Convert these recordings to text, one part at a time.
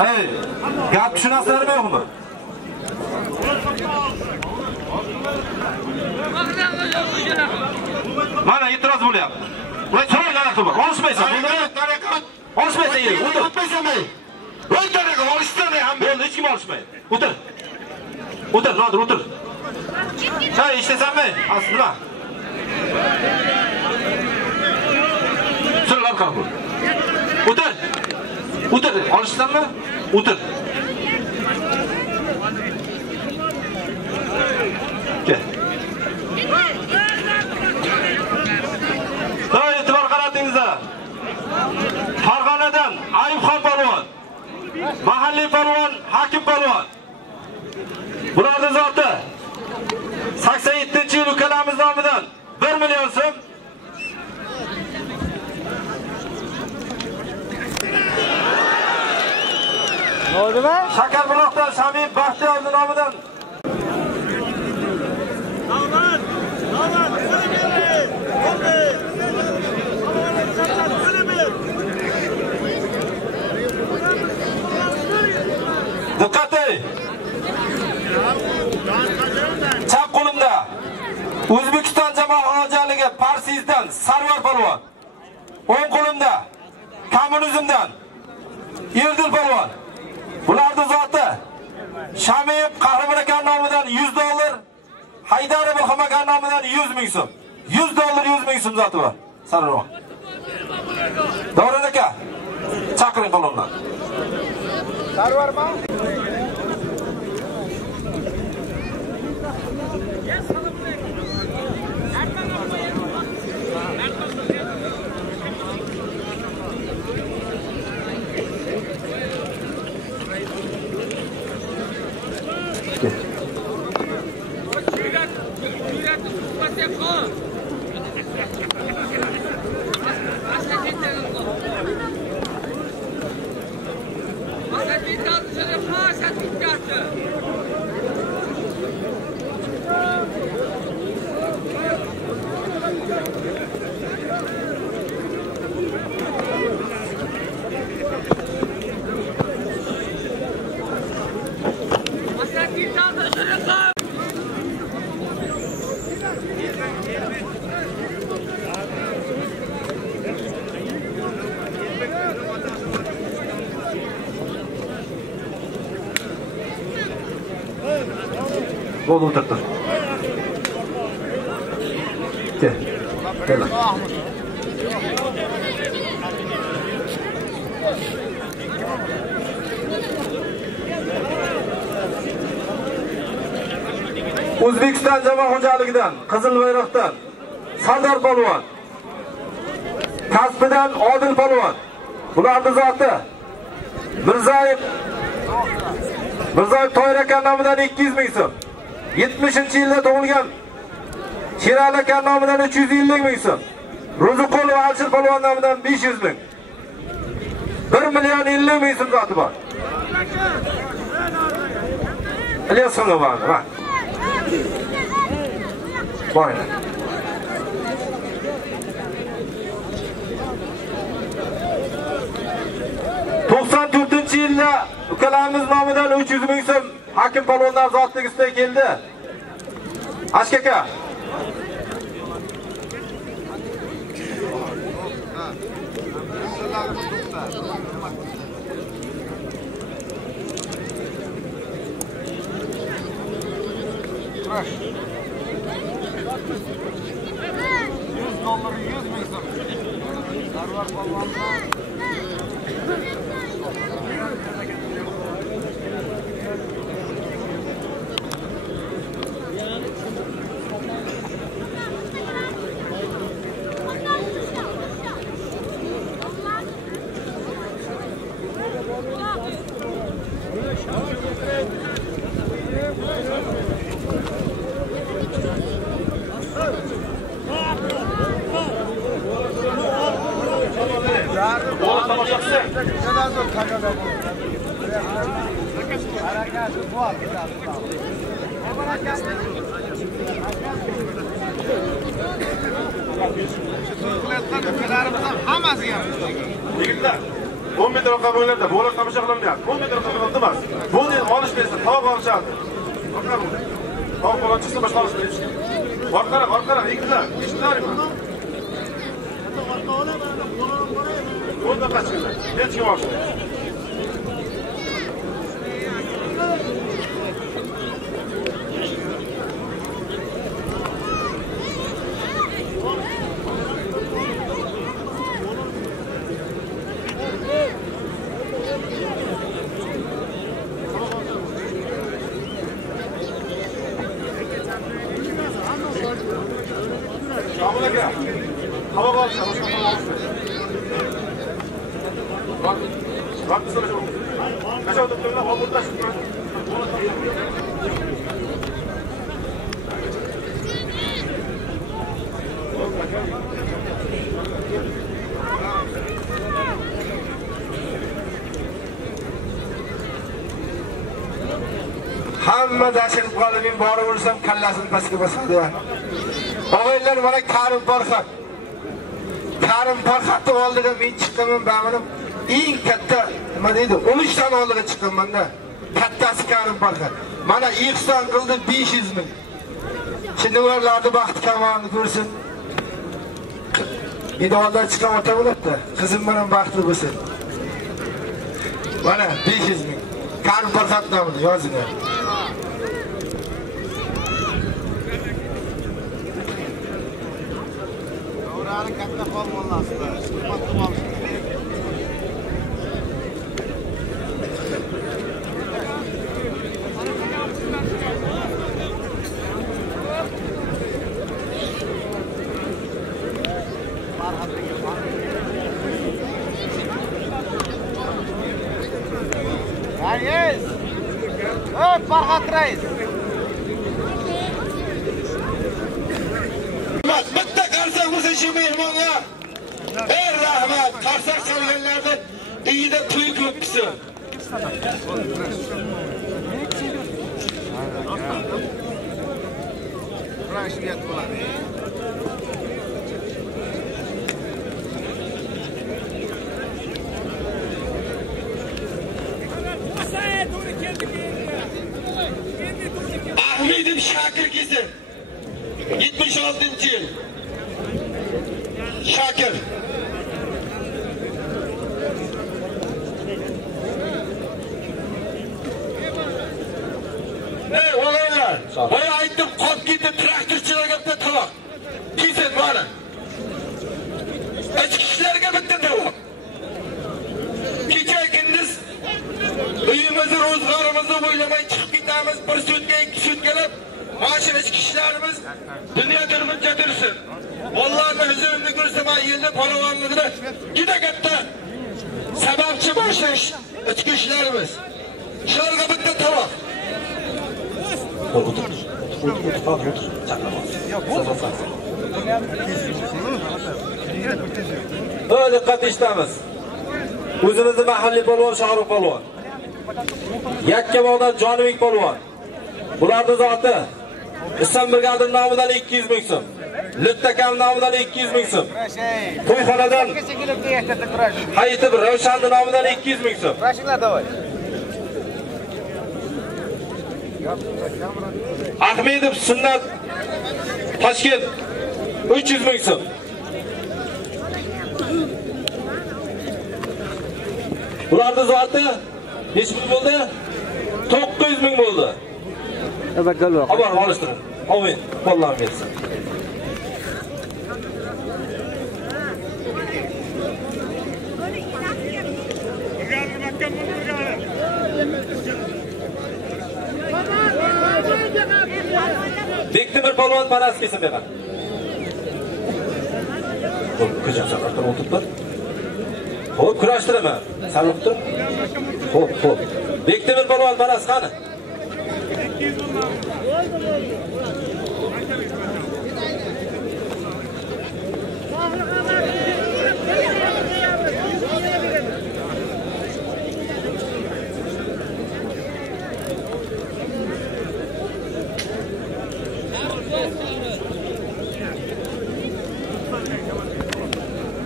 Ey, gap tushunasizlarmi yo'qmi? Mana e'tiroz bo'lyapti. Voy, so'ranglar to'g'ri. Olishmaysan. Olishmaysan, o'tir. O'tmaysanmi? Voy, taraqa olishsan ham. Bo'ldi, hech kim olishmaydi. O'tir. O'tir, Nodir, o'tir. Sen ishtasanmi? Asli nima? So'rlar qani. O'tir. O'tir, olishsanmi? O'tir. Kel. To'y e'tibor qaratingizlar. Farg'onadan Ayubxon polvon, mahalliy polvon Hakim polvon. Bularning zoti 87-yil ukalamiz nomidan 1 million so'm. Nima? Shakarbuloqdan Shamim Baxtiyorning nomidan diqqat et. Chap qo'limda O'zbekiston jamoat xo'jaligi Parsizdan Sarvar polvon. O'ng qo'limda Kommunizmdan Erdil polvon. Bularning zoti Shamim Qahramon aka nomidan $100, Haydarov Ilhom aka nomidan 100 ming so'm. $100, 100 ming so'm zoti bor. Sarvar. Davron aka, chaqiring polvonlar. Sarvarmi? Bo'ldi, o'tirdi. Kel. Kel. O'zbekiston jamoat xo'jaligidan Qizil bayroqdan Sardor polvon, Kasbidan Odil polvon. Bularning zoti Mirzayev To'yir aka nomidan 200 ming so'm. 70-yilda tug'ilgan Sherali aka nomidan 350 ming so'm. Ro'ziqulov Alshir polvon nomidan 500 ming. 1 million 50 ming so'm zoti bor. Ilyos Xonova, va. Boyna. Yilda ukalarimiz nomidan 300 ming so'm Hakim polvonlar zotligisida keldi. Ashkaka. $100, 100 ming so'm. Sarvar polvonlar 10 metr orqa bo'ylarda bo'lar tomosha qilinmayapti. 10 metr orqa bo'ylarda emas. Buni olish bersa, tog' olishadi. Tog' bola chiqsa boshqa olish berishdi. Orqara, ikkilar, ishlarmi? Bunda qachqinlar. Hech kim olmaydi. Hamma dashirib qolib, men borib ursam kallasini pastga bosadi. Og'aylar mana Karim Farxat. Karim Farxatning oldiga men chiqqaman, ba'manim eng katta nima deydi? 13 ta oldiga chiqqaman-da. Kattasi Karim Farxat. Mana ihson qildi 500 ming. Shuninglarni baxti kamonini ko'rsin. Medallar chiqib ota bo'ladi. Qizim bilan baxtli bo'lsin. Mana 500 ming. Karim Farxat nomida yozinglar. Katta qolmoqlasizlar. Hurmatli bo'lsin. Reis! Farhat Reis! Bitta qarsak bo'lsa shu mehmonga. Ey rahmat, qarsak solganlarni uyida to'y ko'pkisi. Rashiyat bo'ladi. Ahmedov Shakir kelsin. 76-yil. Shakir. Ey o'g'illar, boya aytdim, qop ketib traktorchilarga bitta tovoq. Kelsin mana. Ichki ishlarga bitta tovoq. Kecha kunduz uyimizni, ro'zg'orimizni o'ylamay chiqib ketamiz, bir sutka, ikki sutkalab mashina ichki ishlarimiz dunyo turmuncha tursin. Vallahi huzurni ko'rsam, yilda polvonligida juda katta sababchi boshlash ichki ishlarimiz. Shularga bitta tovoq. Diqqat eshitamiz. O'zimizning mahalliy polvon Shohrux polvon. Yakkabog'dan Jonibek polvon. Bularning zoti Islom brigadining nomidan 200 ming so'm. Luttakam nomidan 200 ming so'm. To'yxonadan Hayitib Ravshanning nomidan 200 ming so'm. Rashinglar davay. Ahmedov Sunnat Toshkent 300 ming so'm. Bularning zoti necha ming bo'ldi? 900 ming bo'ldi. Tabakkal va. Xabar olishtiring. Amin. Alloh bersin. Bektemir polvon panas kelsin beqar. Xo'p, ko'cham saqartirib o'tiribdi. Xo'p, kurashtiraman. Sal o'tir. Xo'p. Bektemir polvon panas qani?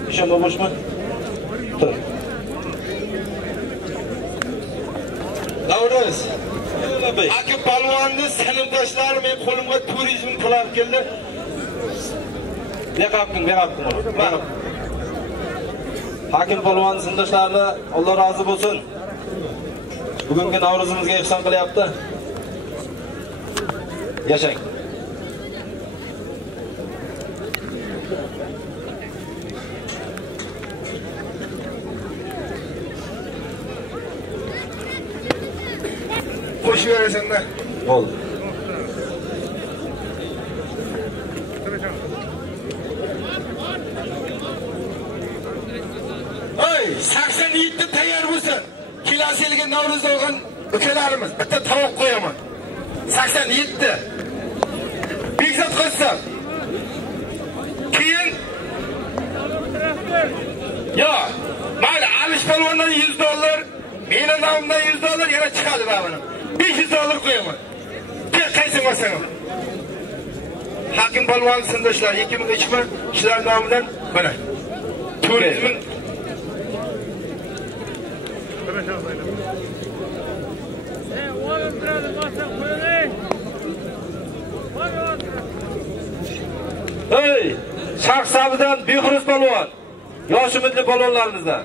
İnşallah boşma. Dur. Navruz. Akib palvonni sinfdoshlarim men qo'limga turizm qilib keldi. Beqapdim. Mana. Hakim palvon sinfdoshlarini Alloh rozi bo'lsin. Bugungi Navruzimizga ihson qilyapti. Yashang. Qo'shib berasan-da. Bo'ldi. Oy, 87 tayyor bo'lsin. Kelasi yilga Navruzda olgan ukalarimiz bitta tovoq qo'yaman. 87. Bekzod qo'ysam. Keyin yo, mayli Alish palvondan $100, meni nomimdan $100 yana chiqadi ba'mini. $500 qo'yaman. Qaysi bo'lsa-ham. Hakim palvon sindoshlar 2003 kishilar nomidan mana. Turizm Hey, Shahsabidan Behruz palvon. Yosh umidli palvonlarimizdan.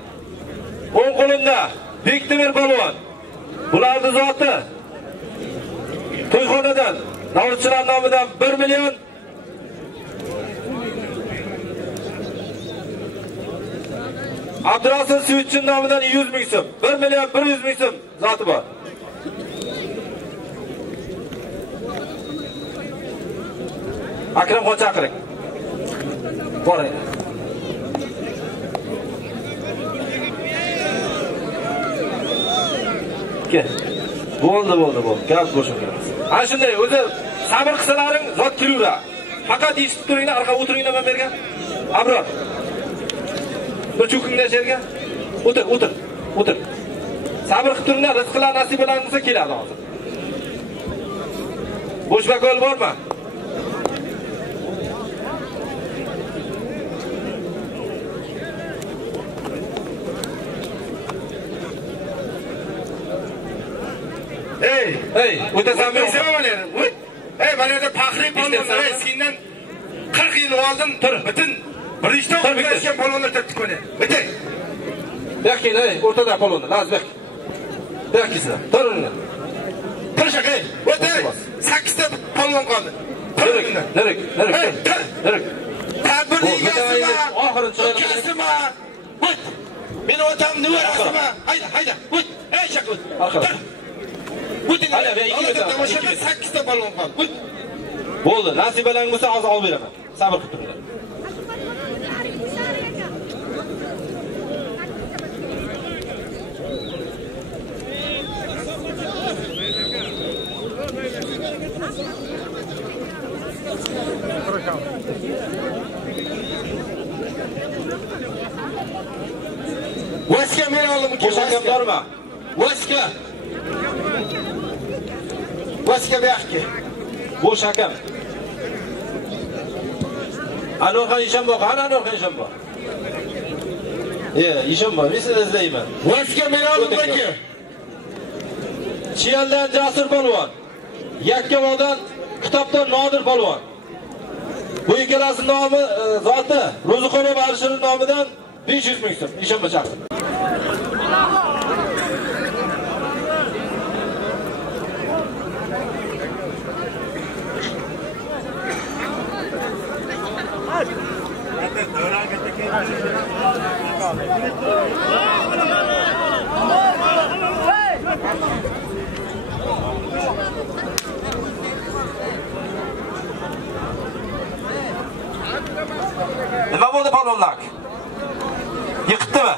O'ng qo'limda Bektemir palvon. Bularning zoti to'yxonadan Navruzchilar nomidan 1 million. Abdurasul Suyutchin nomidan 100 ming so'm. 1 million 100 ming so'm zoti bor. Akramxon chaqiring. Boring. Ke. Bo'ldi. Gap bo'shaydi. Ana shunday o'zi sabr qilsalaring zot kelura. Faqat eshitib turinglar, orqa o'tiringlar men bergan. Abror. Bir cho'kinglar yerga. O'tir. Sabr qilib turinglar, rizqlar nasiblansa keladi hozir. Bo'sh vakol bormi? Ey, o'tasan men sevamani. Ey, mana yerda faxriy palvonlar, sendan 40 yil oldin butun birinchi o'tkazgan palvonlar turibdi ko'ne. Biting. Bekkin, ey, o'rtada palvonlar, lazbek. Bekkizlar, turinglar. Turishaq, ey. O'tay. 8 ta palvon qoldi. Nerik. Tadbir egasimi? Oxirini chiqaring. O't. Meni otamni nevarasimi? Hayda. O't. Ey, shaqot. O'ting. Hali men 2 ta tomoshaga 8 ta palvon qoldi. Bo'ldi, nasibalang bo'lsa hozir olib beraman. Sabr qilib turinglar. Vaska men oldim ki. Vaska bormi? Vaska berki. Bo'sh hakam. Anorxon ishim bor, anorxon ishim bor. Ishim bor, men sizni izlayman. Vaska men oldim ki. Chiyaldan Jasur polvon. Yakkavodan Kitobdan Nodir polvon. Bu ikkalasi nomi zoti Ro'zixonov Alisher nomidan 500 ming so'm. Ishim bor chaqir. Nima bo'ldi palvonlar? Yiqitdimi?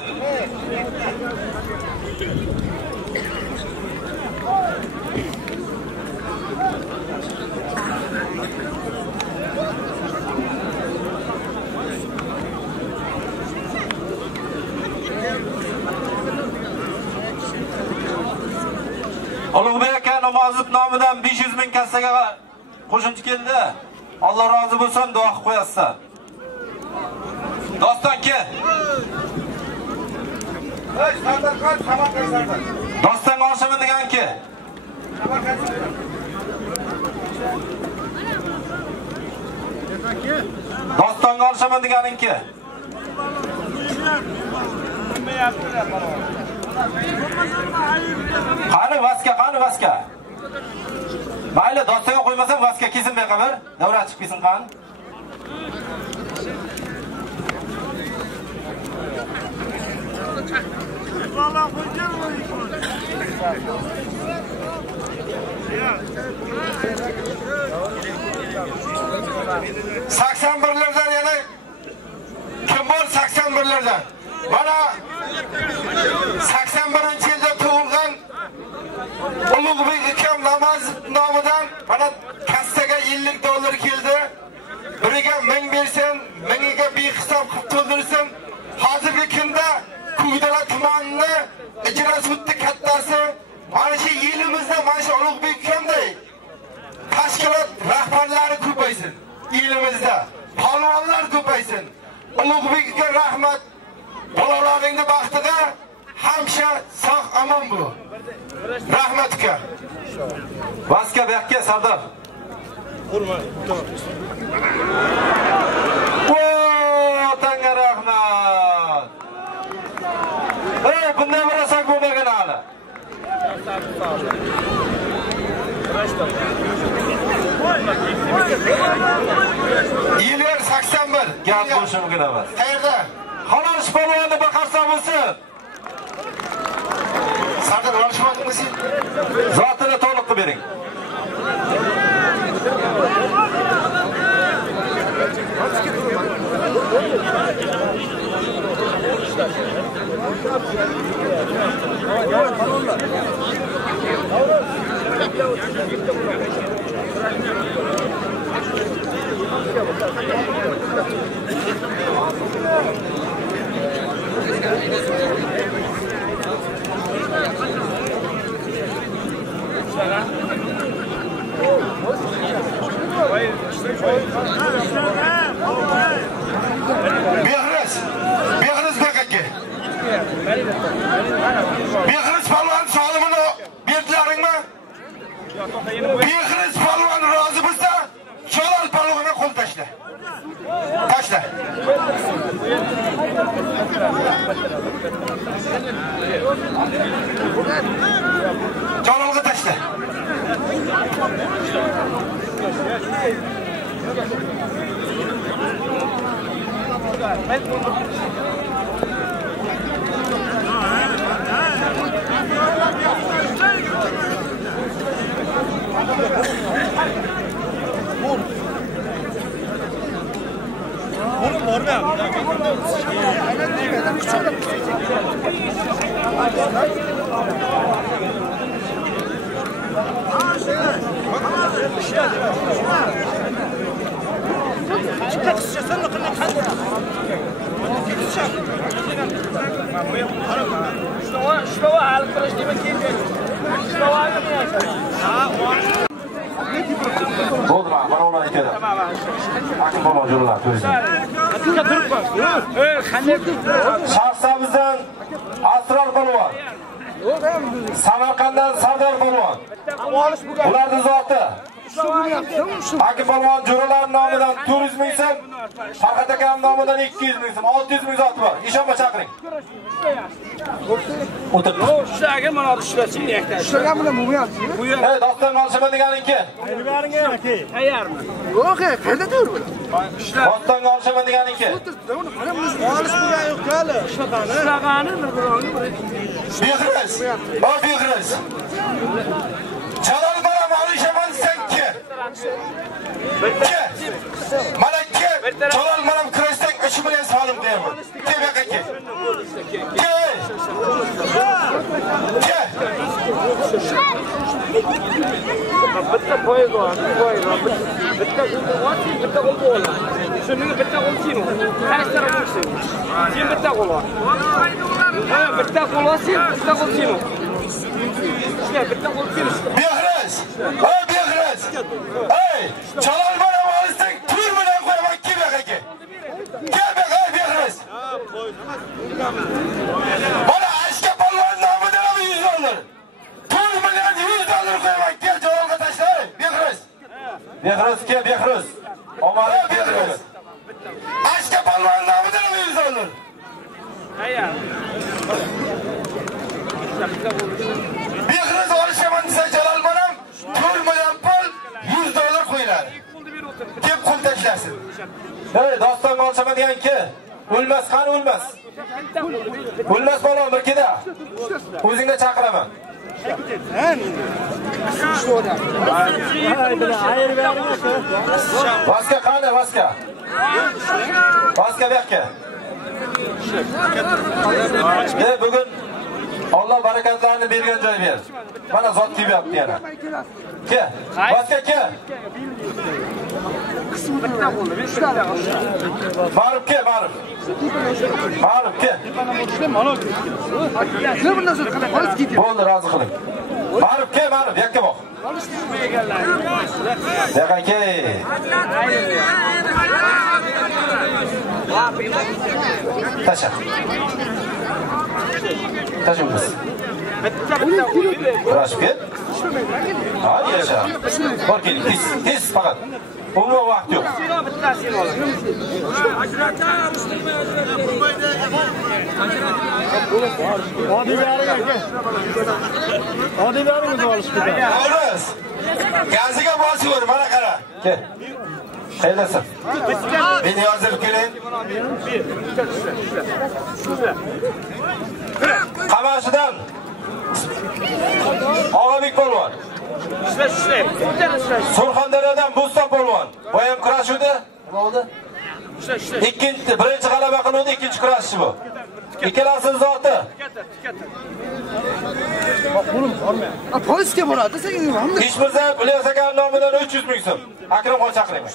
Ulug'bek aka namozov nomidan 500 ming kassaga qo'shimcha keldi. Alloh rozi bo'lsin, duo qilib qo'yasizlar. Doston ke. Doston olshaman deganki. Dostonga olshaman deganingki. Qani vaska. Mayli, dostonga qo'ymasam vaska kesilmay qolur. Davra chiqib ketsin qani. Sakson birlardan yana kim bor 81lardan? Mana 81-yilda tug'ilgan Ulug'bek akam namoz nomidan mana kassaga $50 keldi. Biriga 1000 bersin, 1000ga behisob qilib to'ldirsin. Hozirgi kunda Kuydalar tumanini ijro sudi kattasi mana shu yelimizda mana shu Ulug'bek akamday tashkilot rahbarlari ko'paysin. Elimizda polvonlar ko'paysin. Ulug'bekga rahmat. Bolalaringning baxtiga hamsha sog' omon bo'l. Rahmat aka. Vaska bekka Sardor. Otanga rahmat. Bundan berasak bo'lmagan hali. Yillar 81. Gap bo'lishi mumkin emas. Qayerda? Xolos polvonni baqarsa bo'lsin. Sardor olishmadingmi sen? Zotini to'liq qilib bering. Behriz bekaka. Behriz polvon solimini berdilaringmi? Behriz polvon rozi bo'lsa, Sholal polvonga qo'l tashla. Tashla. Sholalga tashla. Bo'ldi, mana ular ikki. Akim polvon jo'ralar ko'rsin. Shaxsamizdan Asror polvon. Samarqanddan Sardor polvon. Ularning zoti. Akim polvon jo'ralar nomidan 400 ming so'm, Farhat akam nomidan 200 ming so'm, 600 ming zoti bor. Ishonma chaqiring. O'tir. Shularga mana ishlashing yakta. Shularga bilan bo'lmayapti. Ey, doston olshaman deganingki. Tayyormi? Yo'q, qayerda tur? Dostonga olshaman deganingki. Olis bo'lgan yo'q hali. Ishlagani birovni Behriz. Behriz. Jalol bolam olishaman senki. Malakka Jalol bolam kirishdan 3 million solim deyman. Kebekaki. bitta poyga, bitta qo'l bo'l. Shunga bitta qo'l sinu. Qaysi taraf bo'lsin? Sen bitta qo'l ol. Ha, bitta qo'l olsin, bitta qo'l sinu. Shunga bitta qo'l sinu. Behriz. Behriz. Ey, Jalol bolam olisdan tur bilan qo'yaman kebekaki. Kebekaki Behriz. Mana ashka polvon nomidan $100. O'lmas, qani o'lmas. O'lmas bolam birkida. O'zingga chaqiraman. Vaska qani, vaska. Vaska berka. Bugun Allah barakatlarni bergan joy ber. Mana zot kelyapti yana. Ke, vaska ke. Barib ke, barib. Barib ke. Bo'ldi, rozi qiling. Barib ke, barib, yakka boq. Yaqa ke. Tasha. Taşımız. Kuraş bir. Hadi yaşa. Kork gelin. Tez fakat. Onun vakti yok. Hadi bir ara gel. Hadi bir ara mı alıştı? Oğluz. Gaziga basıyor bana kara. Gel. Hayırlısı. Beni hazır gelin. Qamashidan Og'abek polvon. Surxondaryodan Bo'ston polvon. Bu ham kurashuvdi. Nima bo'ldi? Ikkinchi, birinchi g'alaba qiluvdi, ikkinchi kurashchi bu. Ikkalasining zoti. Polisga boradi, sen nima? Ishmirzayev Ilyos aka nomidan 300 ming so'm. Akramxon chaqiraman.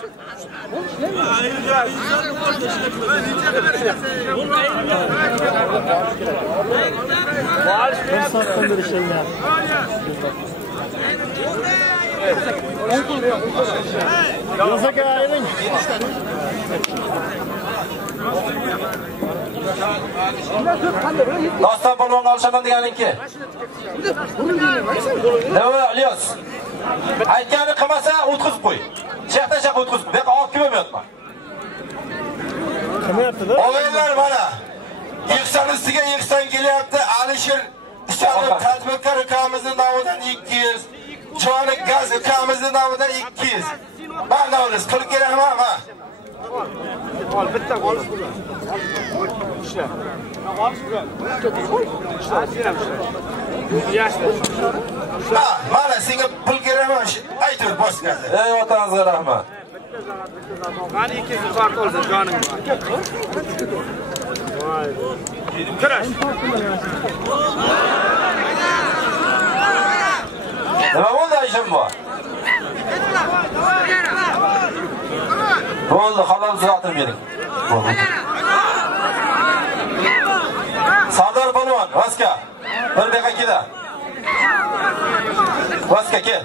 Doston polvon olishaman deganinki. Nima Ilyos? Aytgani qilmasa o'tkazib qo'y. Shaqdan shaq o'tkazib. Bu yoqqa olib kelmayapman. O'g'illar mana. Yig'san ustiga yig'san kelyapti. Alisher Ishonib tadbirkor ukamizning nomidan 200. Jonik gaz ukamizning nomidan 200. Mana o'lis pul kerakmi? Ha. Ol bitta olish bular. Ishla. Olish bular. Yaxshi. Ha, mana senga pul kerakmi? Aytur boshqasi. Ey otangizga rahmat. Qani 200 farq olsa jonim. Voy. Kirash. Nima bo'ldi ishim bu? Bo'ldi, halol zotini bering. Sardor polvon, Vaska. Bir daqiqa keda. Vaska kel.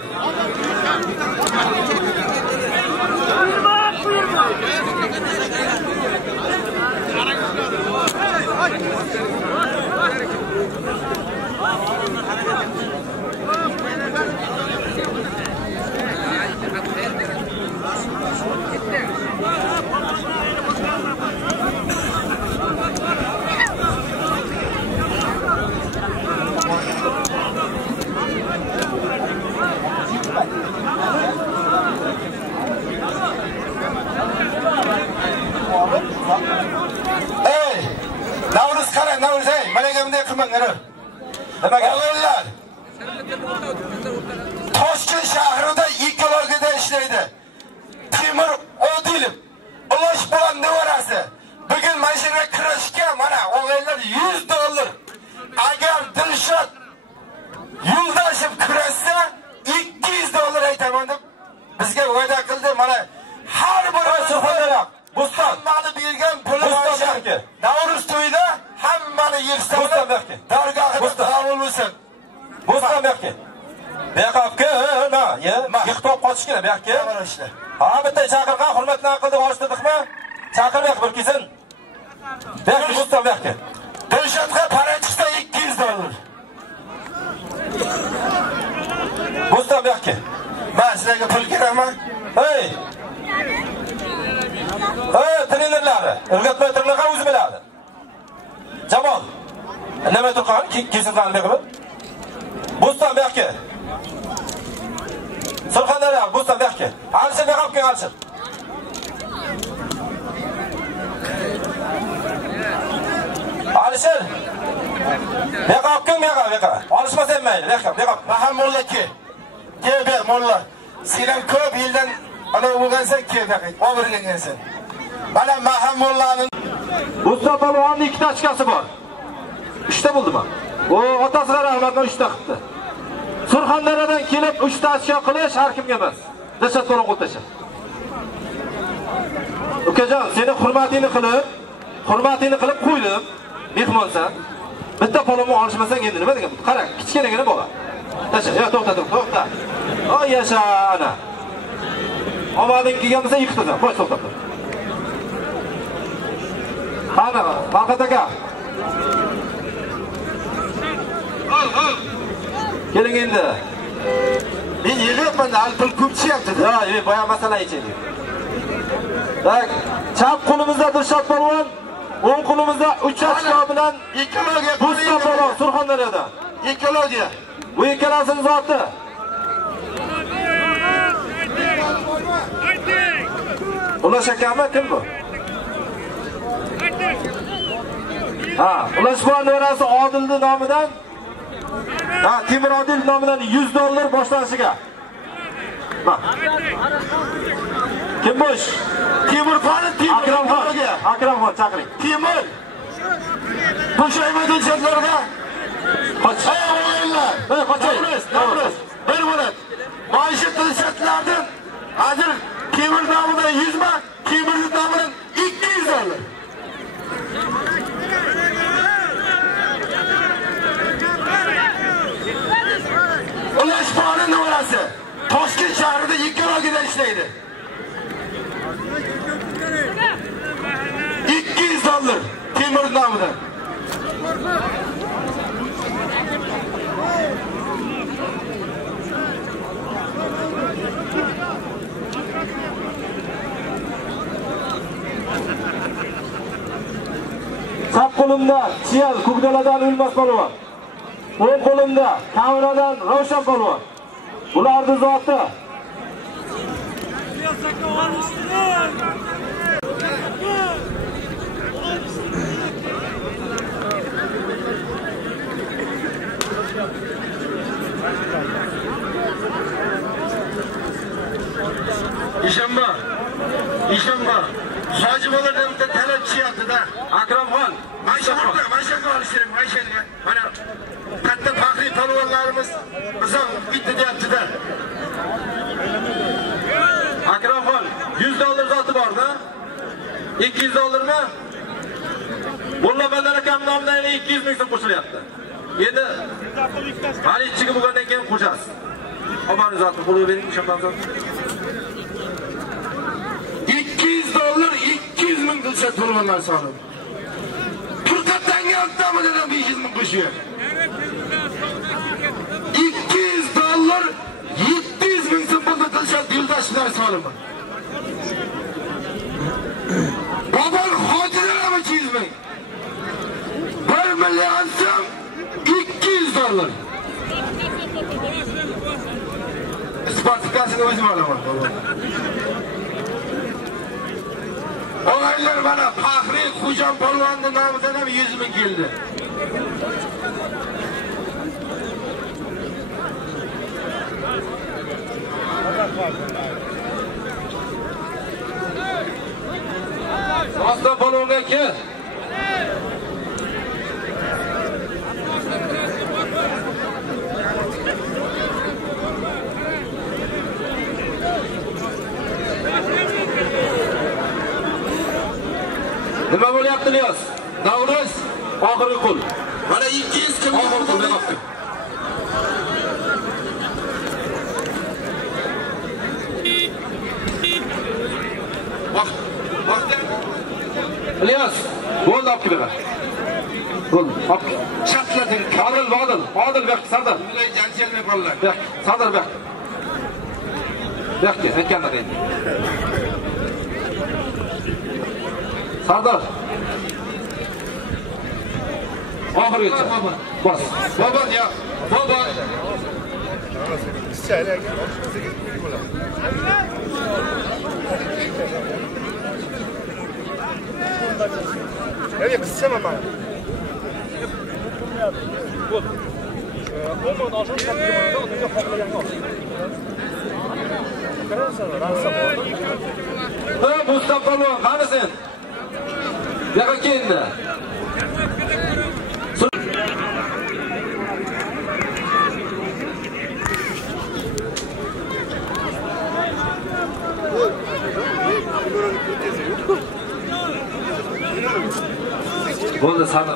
Ey! Navruz qara, Navruz ey, malaga bunday qilmanglar. Nimaga? O'g'illar. Toshkent shahrida ekologiyada ishlaydi. Temir Odilov, Ulash bilan nevarasi. Bugun mashina kirishga mana o'g'illar $100. Agar Dilshod Yuldashev kirasa $200 aytaman deb bizga va'da qildi. Mana har bir Surxondaryo Bo'ston ma'lum bergan puli Bo'stonga. Navruz to'yida hammani yig'sa Bo'stonga. dargohida qabul bo'lsin. Bo'stonga. Beqafga, na, ye, yiqitob qochish kerak, beqqa. Mana ishlar. Ha, bitta chaqirgan hurmatni qildi, boshladikmi? Chaqirmoq bir kelsin. Beqqa Bo'ston beqqa. Dilshodga para chiqsa $200. Bo'ston beqqa. Men sizlarga pul kerakmi? Hey! Trenerlari, o'rgatmaydiganlar o'zi biladi. Jamol. Nima turgan? Kesin qanday qilib? Bo'ston beqqa. Surxondaryo, Bo'ston beqqa. Alishib beqqa olib kel, alishib. Yashil. Beqoq kim beqoq. Olishmasan mayli, beqoq. Mahamulla ke. Ke molla. Sen ko'p yildan ana o'rgansan ke beqoq. O'rgangansan. Mana Mahamullaning Mustafa Polvonning 2 ochkasi bor. 3 ta bo'ldimi? O otasiga rahmatlar 3 ta qildi. Surxondaryodan kelib 3 ta ochko qilish har kimga emas. Dashat to'g'ri qo'ltashi. Ukajon, seni hurmatini qilib qo'ydim. Mehmonsan. Bitta polvonni olishmasang endi nima degan? Qara, kichkinagina bola. Tasha, yo to'xta. Oy yasha ana. Omading kelgan bo'lsa yiqitasan. Bosh to'xta. Qani, Farqat aka. Keling endi. men yig'ibman, alpil ko'pchiyapti. Yo, boya masala ichaylik. Tak, chap qo'limizda Dilshod polvon, o'ng qo'limizda 3 ochko bilan ekologiya Mustafa polvon Surxondaryodan. Ekologiya. Bu ikkalasining zoti. Ulash akami kim bu? Ha, Ulash polvon nevarasi Odilning nomidan, Timur Odil nomidan $100 boshlanishiga. Kim bosh? Timur Akramxon chaqiring. Timur. Qo'shayman do'stlarga. Qoch. O'yinlar. Qochaymiz. Bir bo'lat. Maisha tilshatlardan hozir Timur nomidan 100 ming, Timurning nomidan $200. Ulash polvon nevarasi Toshkent shahrida ekologiyada ishlaydi. $200 Timur nomidan. Sap qo'limda Chiyal Kugdaladan Ulmas polvon. O'ng qo'limda Kameradan Ravshan polvon. Bularning zoti. Ishonma. Hoji boladan bitta talab tushyapti-da. Akramxon, Mashaka olishim, mashaka. Mana katta faxriy polvonlarimiz bizam bitta deyapti-da. Akramxon, $100 zoti bor-da. $200 mi? Mulla Bandar akam nomidan 200 ming so'm qo'shilyapti. Endi hali ichiga bo'lgandan keyin qo'shasiz. Omonat zotni qo'lga bering, ishonamsan. $200, 200 ming Dilshod polvonlar soni. Turqatdanga oltamdan 500 ming qo'shyapti. $200, 700 ming so'm bo'ldi Dilshod yo'ldoshlar soni. Bobon hojilar ham 200 ming. 1 million so'm $200. Sportikasini o'zim olaman. O'g'aylar mana faxriy Xo'jam polvonning nomidan ham 100 ming keldi. Mustafa polvonga kel. Nima bo'lyapti Niyos? Davros Oxirgi qo'l. mana 200 kim Oxirgi qo'l bermoqda. vaqt Ilyos, bo'ldi olib keladi. Bo'ldi, olib kel. chatlading. Odil bek, Sardar. Bunday janjalmay qoldilar. Bek, Sardar bek. Bekka, aytganlar endi. Sardar. Oxirigacha. Bos. Bobon ya. Bobon. Nereye kısacağım ama? Mustafa Palvon, qani sen? Yo'q keldi. Bo'ldi, sana.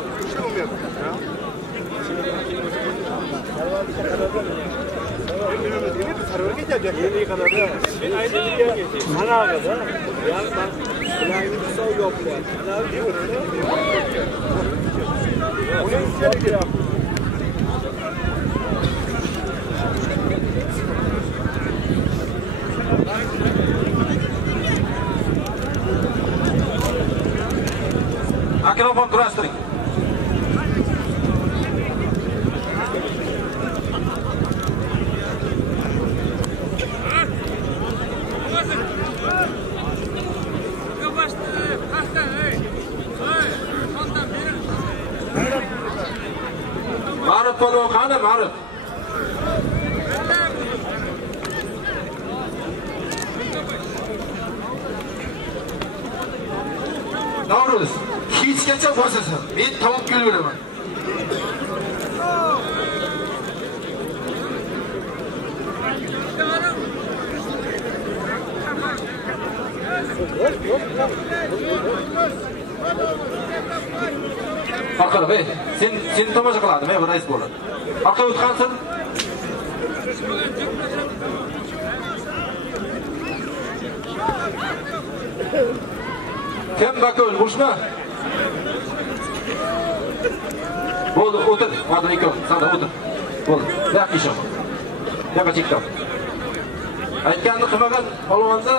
Mikrofon kurashtiring. Ma'ruf Palvon qani, Ma'ruf? Navruz, kechgacha bosasan. Men topib kelib beraman. Orqada, sen tomosha qiladim, men rais bo'ladi. Orqa o'tqansin. Kim bakol, mushma? Bo'ldi, o'tir. Hozir ikki, sana o'tir. Bo'ldi. Yaxshi ish. Yo'q, chekdim. Aytganni qilmagan polvonda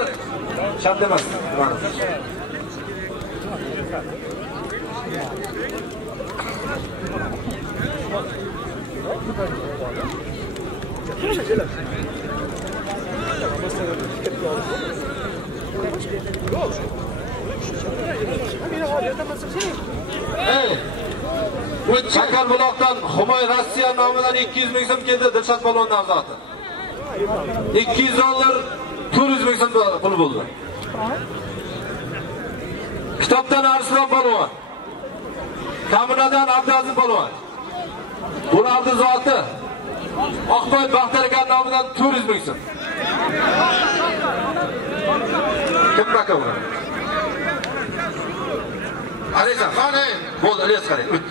shart emas. Chakal buloqdan Humoy Rossiya nomidan 200 ming so'm keldi Dilshod Polvon nomzodi. 200 dollar 400 ming so'm pul bo'ldi. Kitobdan Arslon Polvon. Kaminadan Abdulaziz Polvon. Bularni zoti Oqboy Baxtargan nomidan 400 ming so'm. Kim bakaver? Alisa, qani? Bo'ldi, Ilyos qarang, o't.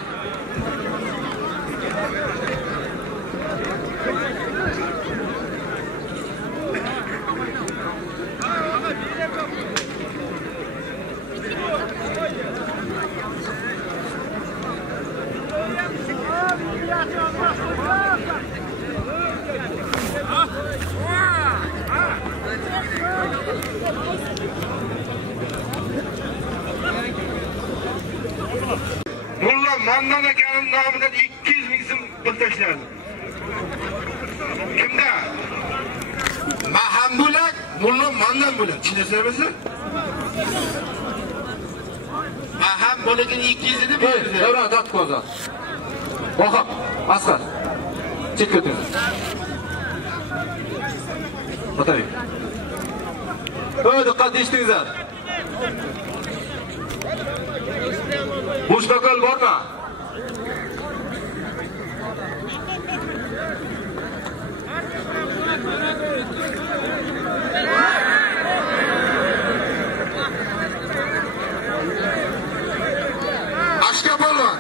Mulla Mandan akaning nomidan 200 ming so'm pul tashladi. Kimda? Maham bo'lak, Mulla Mandan bo'lak. Tushunasizmi? Maham bo'lakin 200 edi berdi. Davron tot ko'za. Boqib, Asqar. Chekka o'ting. O'tiring. Diqqat eshitdingizlar. Mushbakal bormi? Ashka polvon.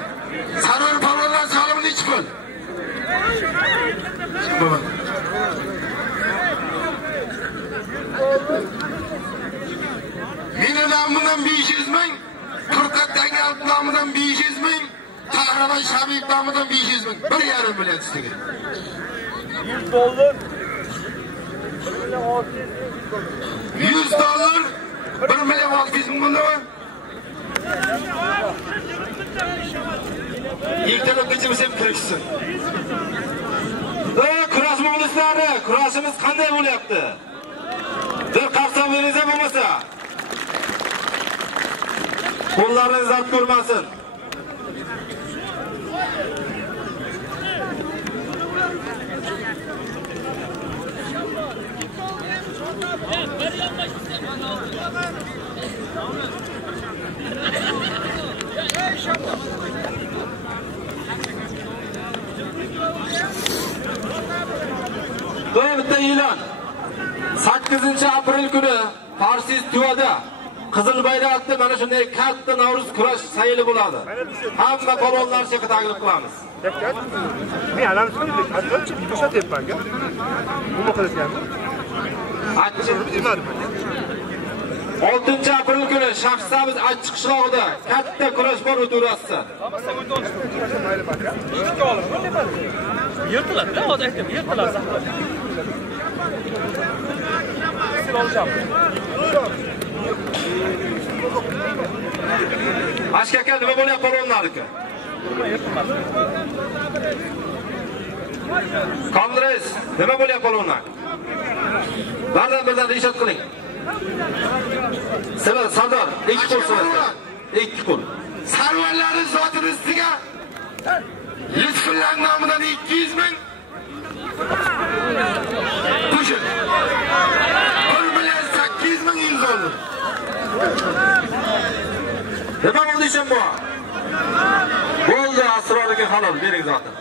Sarvar polvonlar solimni chiqil. Meni nomidan 500 ming, Turqatdagi alp nomidan 500 ming, Qahramon Shabib nomidan 500 ming, 1,5 million sizga. 100 dollar. 100 dollar, 1 million 600 ming bo'ldimi? Ikkalabgacha bo'lsa ham kirishsin. Kurash muxlislari, kurashimiz qanday bo'lyapti? Bir qafsan beringiz bo'lmasa. Qo'llaringiz dard ko'rmasin. To'y bitta e'lon. 8-aprel kuni Farsiz Tuvada Qizil bayroqda mana shunday katta Navro'z kurash sayli bo'ladi. Hamma polvonlar shaqqa taklif qilamiz. Men alamsizlik qancha bo'shatyapman-ku. Nima qilyapsan? 6-aprel kuni Shaxsamiz Achchiq qishlog'ida katta kurash bor o'tirasan. Yirtiladi-da, hozir aytdim, yirtiladi. Sil olisham. Ashka aka nima bo'lyapti polvonlarniki? Kongres nima bo'lyapti polvonlar? Birdan ishlat qiling. Sizlar Sardor, 2 qo'l so'raysiz. 2 qo'l. Sarvarlari zotini ustiga Lutfullar nomidan 200 ming. Qo'shing. 1,8 ming imzoldi. Nima bo'ldi ishim bu? Bo'ldi, asrorga halol bering zotim.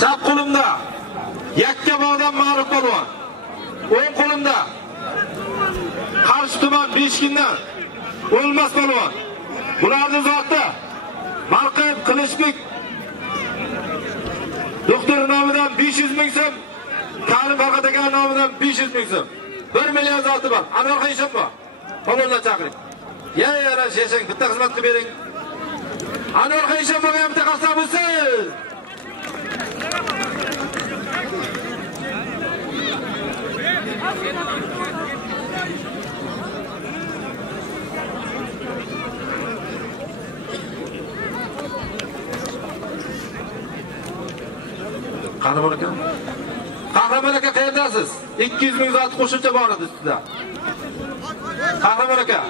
Chap qo'limda Yakkabog'dan ma'ruf polvon. O'ng qo'limda Qarshi tuman Beshkindan O'lmas polvon. Bularning zoti Marqib Qilichbek doktor nomidan 500 ming so'm, Karim Farqat aka nomidan 500 ming so'm. 1 million zoti bor. Anor ishim bor. Polvonlar chaqiring. Yana yashang, bitta xizmat qilib bering. Anor ishim bo'lgan bitta qilsa bo'lsin. Qahramon aka. Qahramon aka qayerdasiz? 200 ming zot qo'shimcha bor edi ustida. Qahramon aka.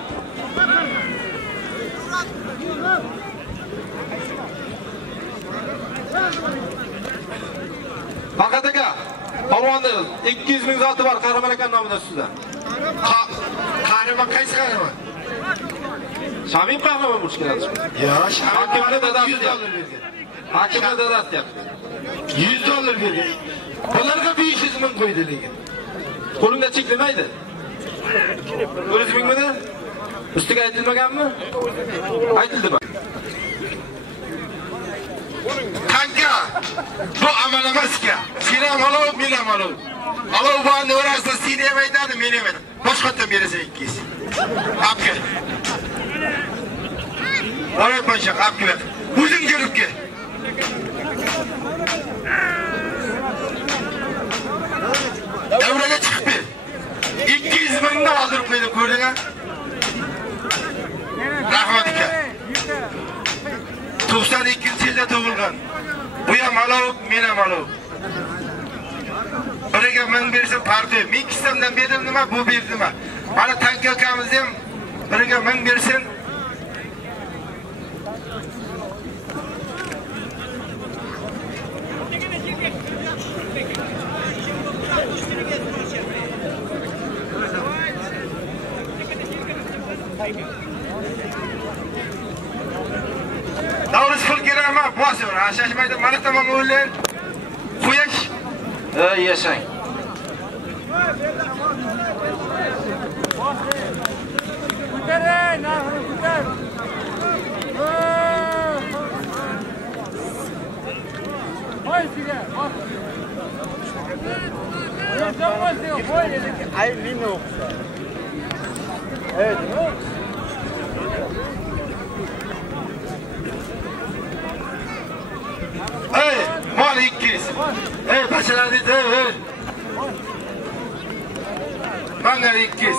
Farqat aka, polvonda 200 ming zoti bor Qahramon aka nomidan ustida. Qahramon qaysi qahramon? Shamim qahramon bo'lish kerak. Yo, Hakimni dadasi deyapti. Hakimni dadasi deyapti. $100 bergan. Bularga 500 ming qo'ydi lekin. Qo'limda chek demaydi. 100 mingmidi? Ustiga aytilmaganmi? Aytildimi? Kanka, bu amal emas-ku. Sen ham olov, men ham olov. Olov bo'lganda orasida sen ham aytadi, men ham aytaman. Boshqatdan berasan 200. Apke. Orayib qo'ysa, apke. O'zing kelib kel. Davraga chiqib ber. 200 mingni oldirib qo'ydi, ko'rdingmi? Rahmat aka. 92-yilda tug'ilgan. Bu ham olov, men ham olov. Biriga 1000 bersa parti, men ikkisamdan berdim nima, bu berdi nima. Mana Tanka akamiz ham biriga 1000 bersin. Davlat pul kerakmi? Bosib, shashmaydi, mana tamom o'ylar. Qo'yash. Yashang. Ko'taring, narxini ko'tar. Qo'y sizga, bos. Ay, meni o'qisa. Ey, mol 200. Ey, başalar dedi, ey. Bana 200.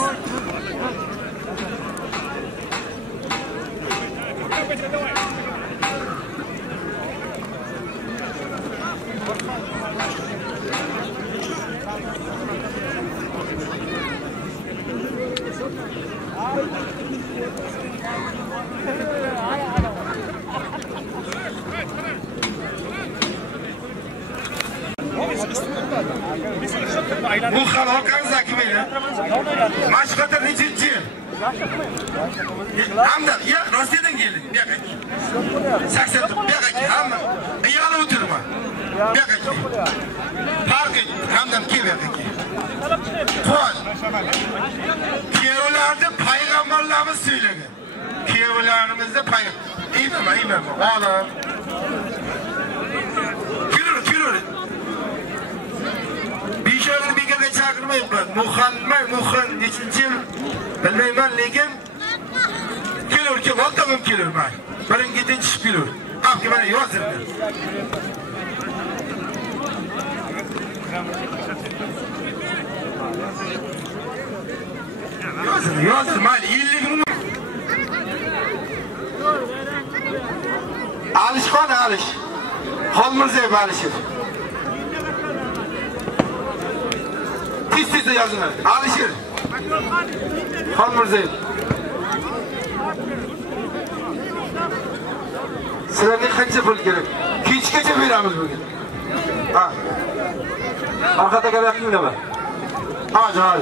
Bu halokatlar kimeydi? Maşkatır necinci? Hamdan, ya Rossiyadan keldik, bu yoqqa. 80 bu yoqqa, hamma. Yig'ilib o'tirma. Bu yoqqa. Farqi, hamdan kel bu yoqqa. Qo'y. Kuyovlarni payg'ambarlarimiz söylagan. Kuyovlarimizda payg'ambar. Olam. Kulur. Bishorni bekorga chaqirmayman. Muhan nechinchi yil bilmayman, lekin kelur, valtamim kelur men. Birinchi chiqib kelur. Afki mana yozdirdi. Yozdir, mayli, 50 ming. Alishxon Alish. Xolmirzayev Alisher. Tez yozinglar. Alisher. Xolmirzayev. Sizlarga qancha pul kerak? Kechgacha beramiz bugun. Ha. Orqada gapiringlar. Ha, joy.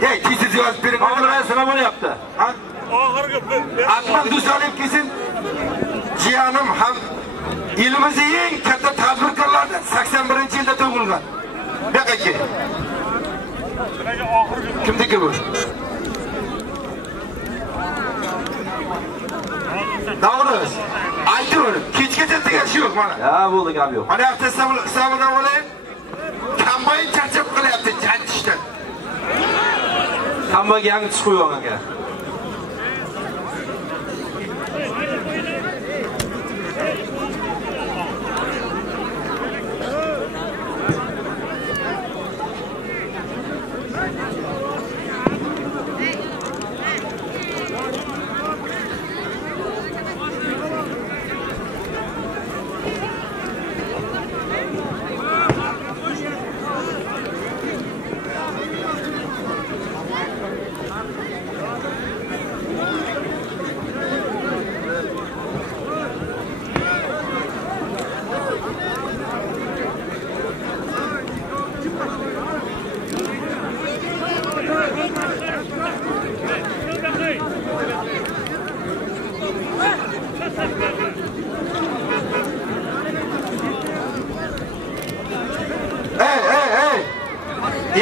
Hey, tez yozib bering. Oğlum selam olyapti. Ha? Oxirgi Akmal Dusalib kelsin. Jiyanim ham elimizning eng katta tadbirkorlardan 81-yilda tug'ilgan. Yo'q aka. Kimniki bu? Davros. Aytur, kechgacha tegashi yo'q mana. Ya bo'ldi, gap yo'q. Mana hafta hisobidan olay. Kombayn charchab qilyapti jantishdan. Hammaga yangi tish qo'yib olgan aka.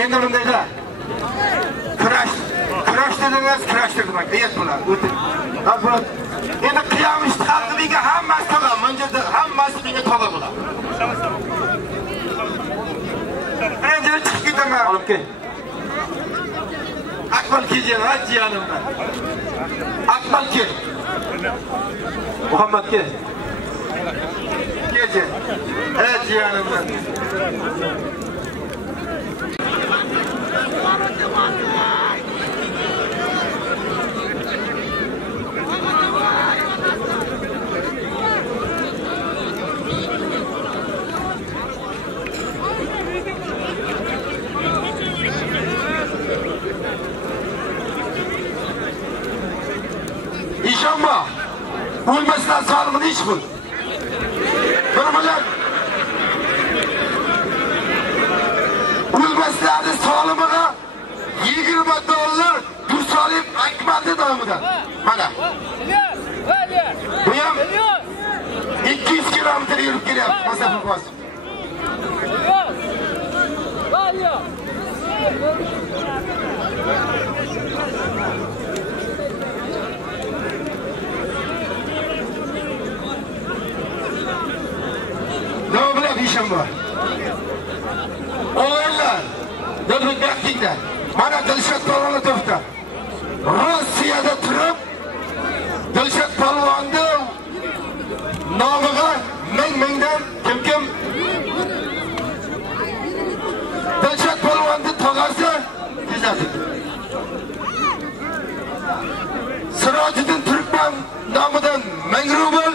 Endi bundayda kurash dedingiz, kurash dedim aka. Yet bular. O'tib. Endi qiyam ishtiqaqligiga hammasi to'g'ri. Menga hammasi menga to'g'ri bo'ladi. Endi chiqib ketaman. Olib kel. Akmal kelgan, jiyanimdan. Akmal kel. Muhammad kel. Kelgan. Jiyanimdan. İnşallah o'lmasdan zolimni ish qil. Bir bilan o'lmasdan solimiga $20 Dusalib Akmalni nomidan. Mana. Bu ham 200 kilometr yurib kelyapti masofa bosib. Navbat ishim bor. O'g'illar, do'stlik vaqtingda mana Dilshod polvonni to'xta. Rossiyada turib Dilshod polvonni nomiga ming-mingdan kim Dilshod polvonni tog'asi tezadi. Sirojiddin Turkman nomidan 1000 rubl,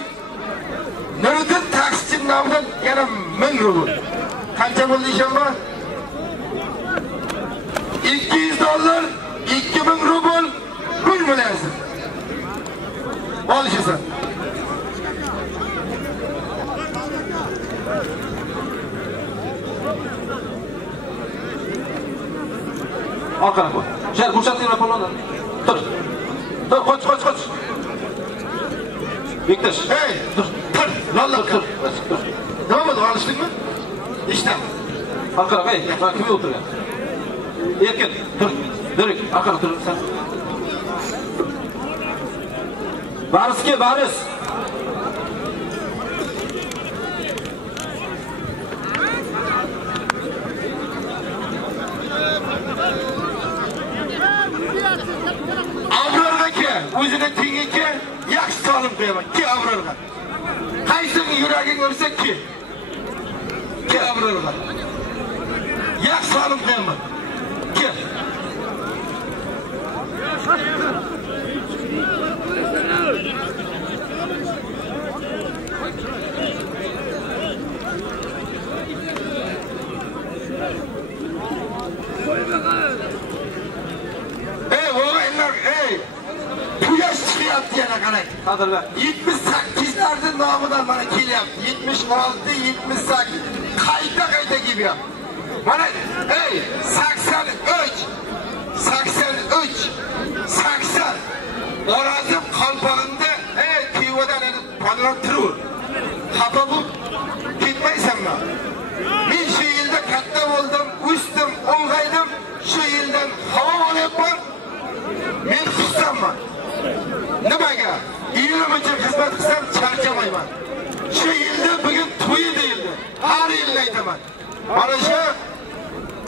Nuriddin Taksichin nomidan yana 1000 rubl. Qancha bo'ldi ishonma? $200, 2000 rubl pul bo'laysiz. Olishasan. Orqaga qo'y. Shar ko'rsatinglar polvonlar. Tur. Tur, qoch. Bektash. Hey, tur. Lolla tur. Nima bo'ldi? Olishdingmi? İşte. Orqaga, hey, kim o'tirgan? Erkin, tur. Durik, orqaga tur sen. Barisga, baris. Avrorga o'zini tengiga yaxshi solim qo'yaman. Ki Avrorga. Qaysini yuraging o'lsa ki. Ki Avrorga. Yaxshi solim qo'yaman. Ki. Quyosh chiqyapti yana qarang. Qadrlar. 78larning nomidan mana kelyapti. 76, 78 qayta kelyapti. Mana 83, 80. Orazim qalpog'imda piyodan palon turur. Xafa bo'lib ketmaysanmi? Men shu yilda katta bo'ldim, o'sdim, o'ng'aydim. Shu yildan havo olyapman. Men xursandman. Nimaga? Elim uchun xizmat qilsam charchamayman. Shu yilda bugun to'yi deyildi. Har yil aytaman. Mana shu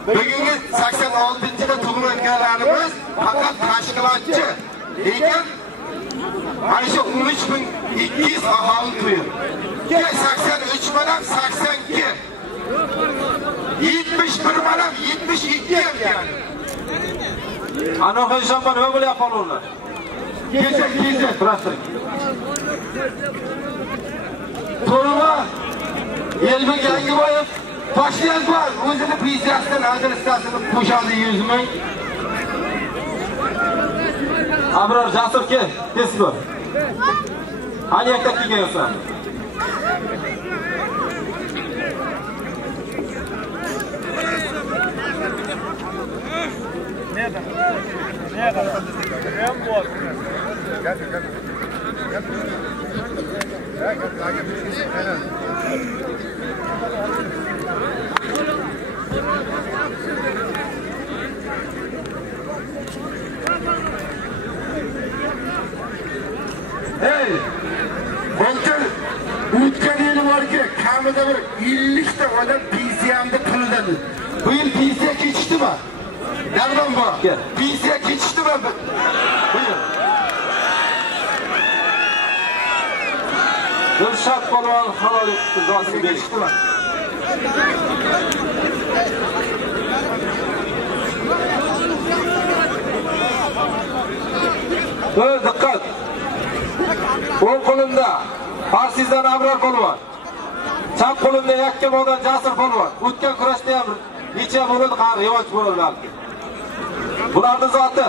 bugungi 86-da tug'ilganlarimiz faqat tashkilotchi. Lekin mana shu 13200 aholi to'yi. 83 bilan 82. 71 bilan 72 ham yani. Ana qo'yishamba nima bo'lyapti polvonlar? Kecha turasiz. To'rva Elbek Yangiboyev Toshkentdan o'zini prezidentdan adresasini qo'shadi 100 ming. Abror Jasur ke, tez bo'l. Qani yakta kelgansan? Hey, Bolter, o'tgan yili borki, kamida bir 50 ta odam PCMda pullanadi. Bu yil PC kechdimi? Nereden bu? PC kechdimi? Buyur. Dilshod polvon halol zotga berishdimi? Diqqat. O'ng qo'limda Farsizdan Abror polvon. Chap qo'limda Yakkabodan Jasur polvon. O'tgan kurashda ham necha bo'ldi qari rivoj bo'ldi. Bularning zoti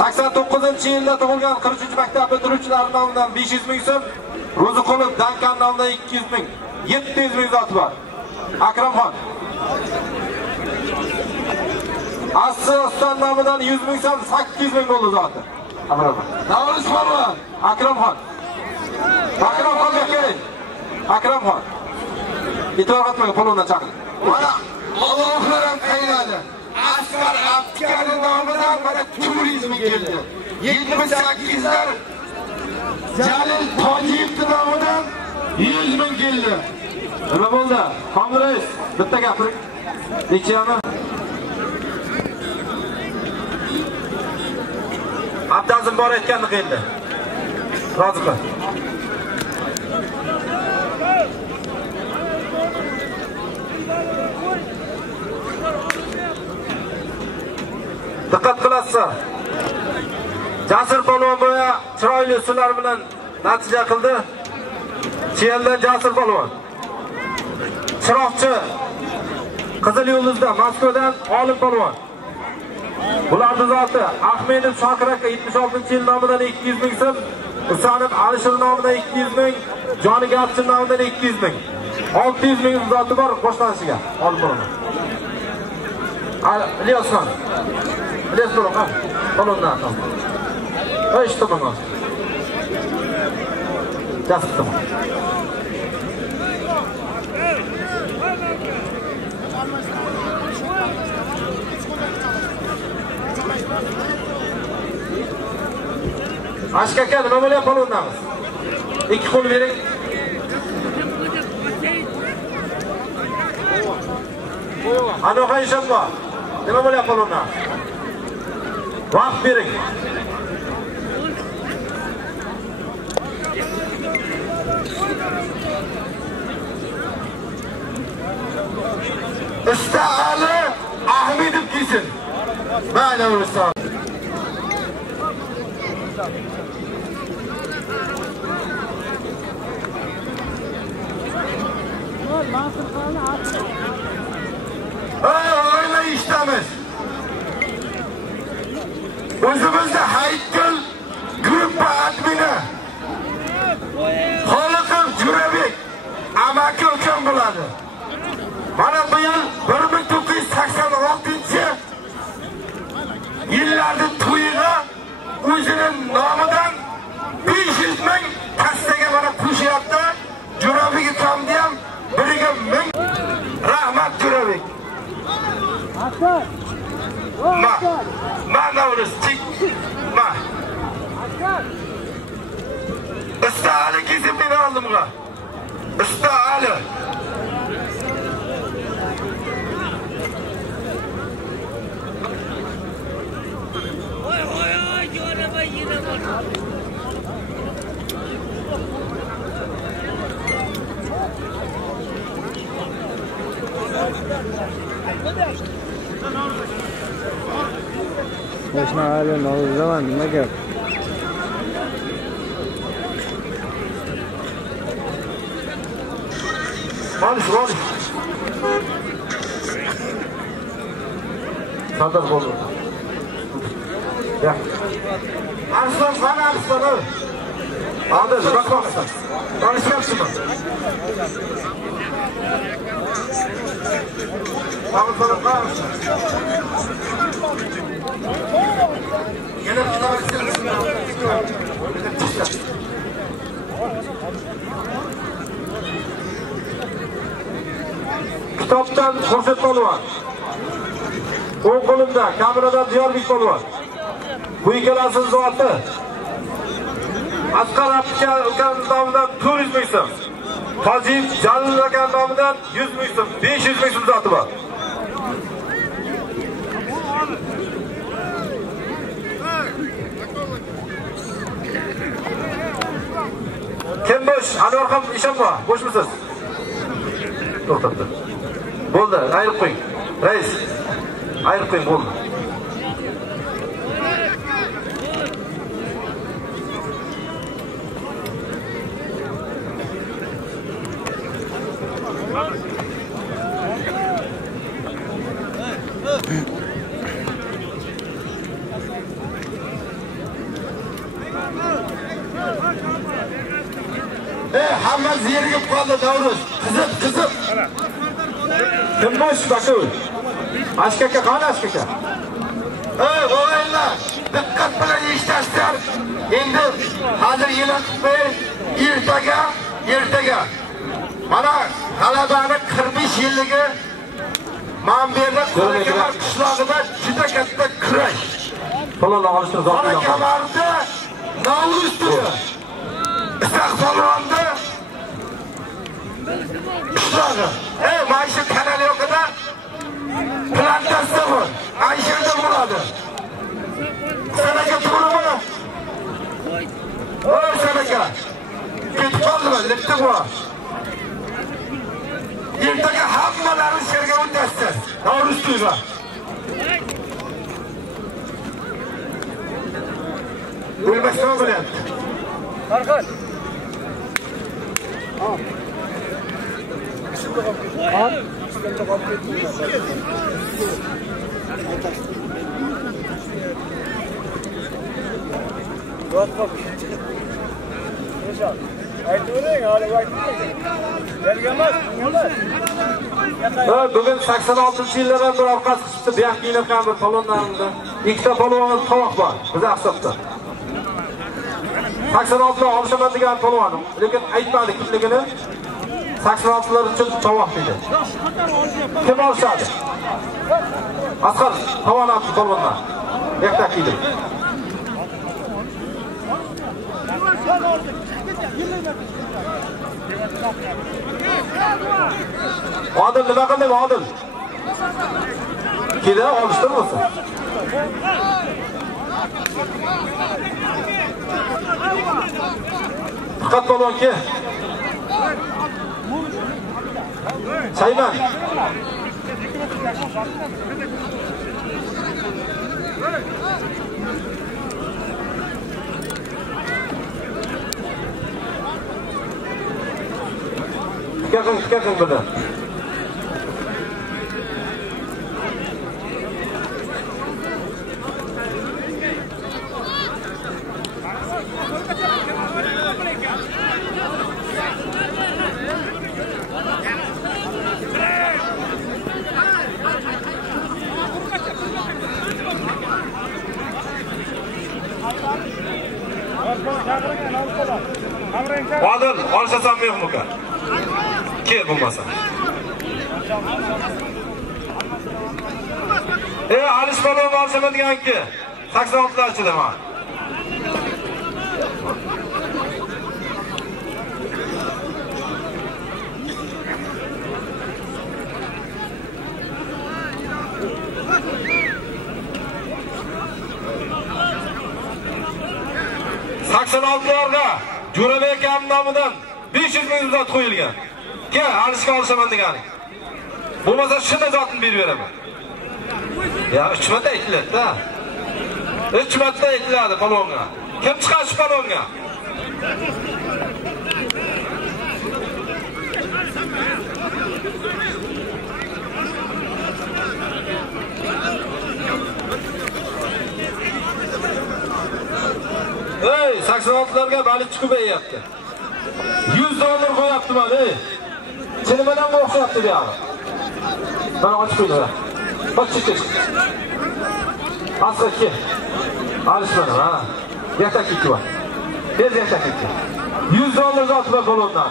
89-yilda tug'ilgan 43-maktab bitiruvchilari nomidan 500 ming so'm, Ro'ziqulov Dankan nomidan 200 ming, 700 ming zoti bor. Akramxon. Asosdan nomidan 100 ming so'm, 800 ming bo'ldi zoti. Davris polvon, Akramxon. Akramxonga keling. Akramxon. Ito'g'atmang polvondan chaqir. Mana Allohlar ham qaynadi. Asqar Abdikani nomidan mana turizm keldi. 78lar Jalil Tojiyev nomidan 100 ming keldi. Nima bo'ldi? Komil rais, bitta gapiring. Nechami? Abdazim bor aytganni qildi. Rozi qil. Diqqat qilasizlar. Jasur polvon bo'ya chiroyli usullar bilan natija qildi. Chiyeldan Jasur polvon. Chiroqchi Qizil Yulduzda Moskvadan Olim polvon. Bularning zoti Ahmedov Shokir aka 76-yil nomidan 200 ming so'm, Husanov Alisher nomidan 200 ming, Joni Gapchi nomidan 200 ming. 600 ming zoti bor boshlanishiga. Olim polvon. İlyas'tan. İlyas durun ha. Kolundan tamam. İşte tamam. Yazık tamam. Aşk aka nima bo'lyapti kolundamiz? 2 qo'l bering. Anoqa ishim bor. Nima bo'lyapti kolunda? Vaqt bering. İstihali Ahmedov giysin. Mana o'zi. Oyna iştemiz. O'zimizda Haykal gruppa admini Xoliqov Jo'rabek amaki ukam bo'ladi. Mana bu yil 1986-yillarda to'yiga o'zining nomidan 500 ming kastaga mana qo'shyapti. Jo'rabek ukamni ham biriga 1000 rahmat Jo'rabek. Ma navruz tik ma. İstihali kesip beni aldım ga. İstihali. Başına halen olur zaman ne gel? Maalesef. Sandal oldu. Ya. Arslan sana arslanı. Adı bak baksana. Konuşacaksın mı? Tamam sana kalsın. Yine tutarsın. Kitaptan Xurshid Polvon. O'ng qo'limda kameradan Diyorbek Polvon. Bu ikkalasining zoti. Asqar aka nomidan 400 ming so'm. Tojik Jalil aka nomidan 100 ming so'm, 500 ming so'm zoti bor. Kim bo'sh? Anvarxon ishim bor. Bo'shmisiz? To'xtatdi. Bo'ldi, ayirib qo'ying. Rais, ayirib qo'ying, bo'ldi. Hamma zerigib qoldi Navruz. Qizib. Kim bo'sh bakul? Ashkaka qani ashkaka? O'g'aylar, diqqat bilan eshitasizlar. Endi hozir e'lon qilmay, ertaga. Mana g'alabani 45 yilligi Manberda Qo'rakamar qishlog'ida juda katta kurash. Polvonni olishni zoti yo'q. Qorakamarda Navruz to'yi. Istiqbolda qishlog'i. Maisha kanali yo'qida plantatsiya bor. Aysherda bo'ladi. Sanaka to'g'rimi? Sanaka. Ketib qoldimi? Lipti bor. Ertaga hammalari sherga o'tasiz. Navruz to'yiga. O'lmasdan bo'lyapti. Farqat. Aytavering, hali aytavering. Berganmas, emas. Bugun 86-yillardan bir orqasi chiqdi, bu yoqda qilingan bir palonlarida. Ikkita palon tovoq bor, biz hisobda. 86lar olishaman degan palon, lekin aytmadi kimligini. 86lar uchun tovoq dedi. Kim olishadi? Asqar, tovon atdi palonlar. Yoqda kiydi. Odil nima qildi, Odil? Kida olishtirmasa. Faqat polonki. Sayman. Fikir bunda. Odil, olishasan yo'qmi uka? Kel bo'lmasa. Alish balon olsam deganki, 86lar ichidaman. Saksanoltilarga Jo'rabek akam nomidan 500 ming zot qo'yilgan. Kel, alishga olishaman deganing. Bo'lmasa shunda zotni berib beraman. Ya 3 marta aytiladi-da. 3 marta aytiladi palonga. Kim chiqar shu palonga? Ey, 86larga baliq chiqib beryapti. 100 dollar qo'yapti mana. Chinimadan o'xshayapti bu yoq. Mana ochib qo'ydilar. Bak chiq. Asqa ke. Alishmani, ha. Yakta ketdi va. Bez yakta ketdi. 100 dollar zot va bo'londan.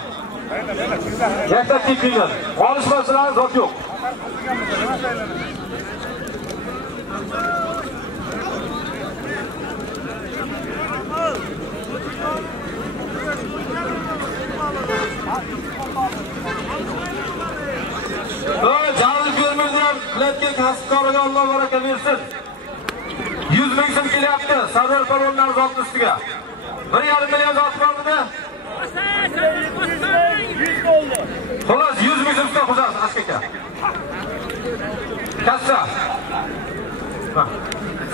Yakta ketdilar. Olishmasalar zot yo'q. Canlı görmezler, biletken kasıpkarıga Allah baraka versin. 100 ming so'm kelyapti, Sarvar palonlar zotni ustiga. 1,5 million zot bormidi? 100 bo'ldi. Xolos 100 ming so'mga qo'shasiz askaka. Kassa.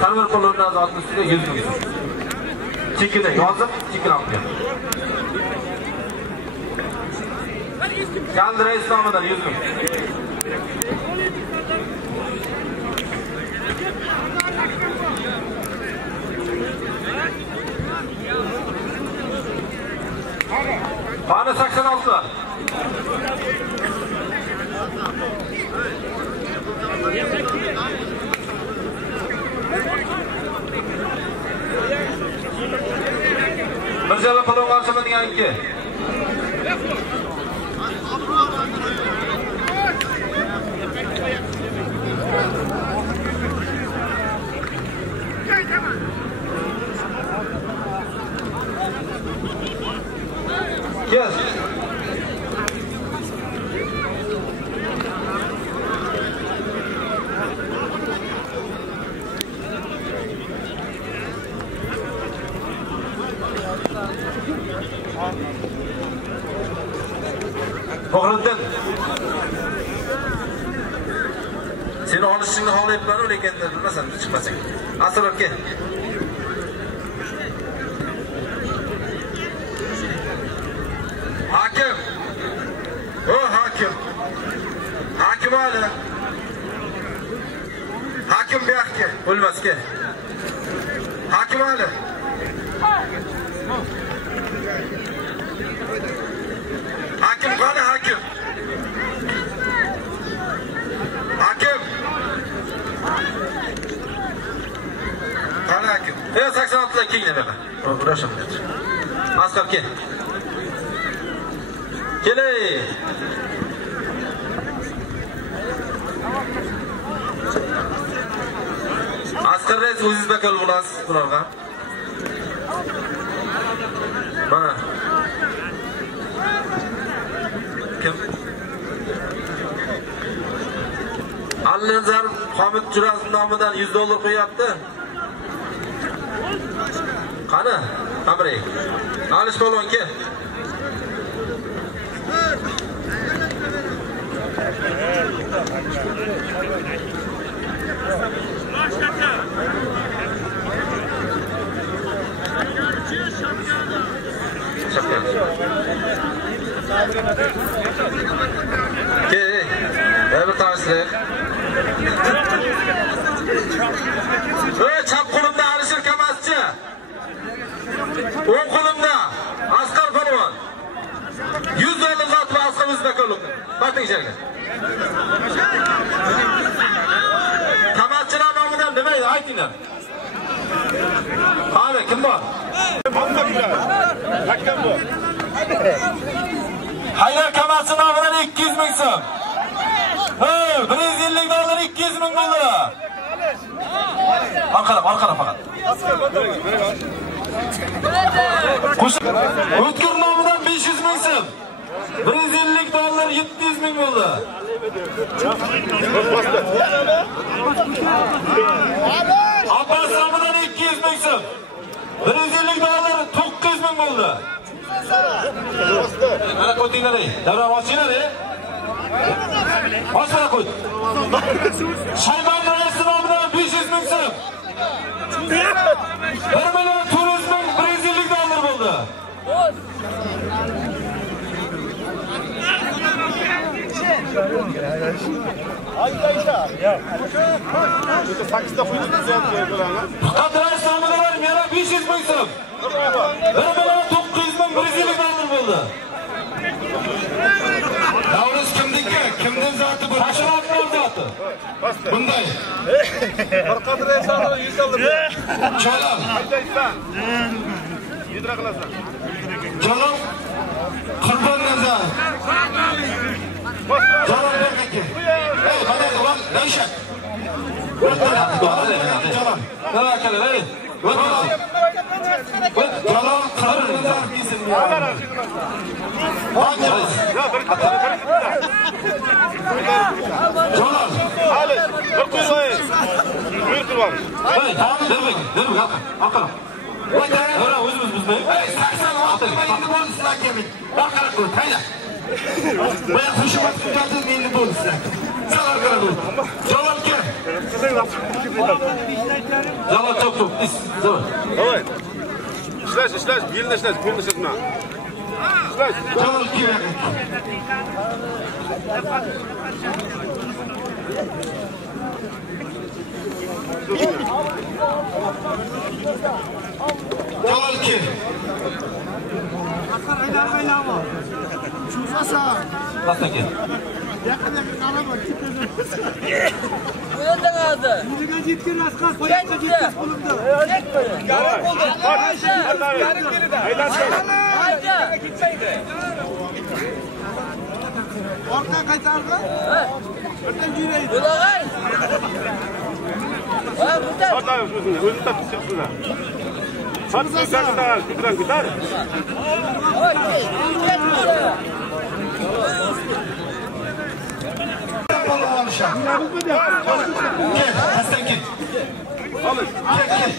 Sarvar palonlar zotni ustiga 100 ming so'm. Chekida yozib, chekini olib ber. Gandira Islomidan 100 ming. Bana 86'lar. Mirjalal palon varsa degan ki. Yes. Fahriddin. Seni olishingni xohlayapman, lekin bilmasam chiqmasang. Asror kel. Hakim. O hakim. Hakim Ali. Hakim bu yoqqa o'lmasga. Hakim Ali. Hakim qani hakim? Hakim. Qani hakim? 86 dan keling nima? Urashim. Asqar kel. Kelay. Asqar rais o'zingiz bakal bo'lasiz bularga. Mana. Kim? Al-Nazar Hamid Jurazov nomidan $100 qo'yapti. Qani? Qamray. Alish polvon kel. Kel. Bir tanesi. Çap qo'limda Alisher Kamaschi. O'ng qo'limda Asqar polvon. $100 zotli Asqar O'zbekov. Bating jerga. Kamaschilar nomidan nima aytinglar? Qani kim bor? Hakkam bor. Haydar Kamaschi nomidan 200 ming so'm. $150 200 ming bo'ldi. Orqada faqat. O'tkir nomidan 500 ming so'm. $150 700 ming bo'ldi. Abbas nomidan 200 ming so'm. $150 900 ming bo'ldi. Mana qo'ytinglar. Davron ochinglar. Osmana qo'y. Shaybon raisi nomidan 500 ming so'm. $1 million $150 bo'ldi. Faqat rais nomidan yana 500 ming so'm. $1 million $900 bo'ldi. Navruz kimniki? Kimning zoti bu? Tashkilotning zoti. Bunday. Faqat raislar $100. Jalol. Yedra qilasan. Jalol Qurbonnazar. Jalol berkaka. Ey, qanday ulan? Nayshak. Jalol. Nima qiladi? Jalol Qurbonnazar ismi. Jalol. Hali bir qo'y. Buyur qilamiz. Hey, derbek, aqal. Ora o'zimiz bizmi? 86 ming bo'lsa kerak. Baqara qo'y, hayda. Ben xushmat qildim meni bo'lsa. Salar qiladi. Jalol kel. Jalol çok. Давай. İşlaş, belini işlaş, qo'lni ishlatma. İşlaş. Jalol kel. Jalol kel. Nasıl ki? Orqaga qaytardi. Birdan yuraydi. Bo'lag'ay. Ha, burada. Orqaga o'zini tatib chiqsizlar. Hatto ko'taran ko'tar. Kel, hastan kel. Kel.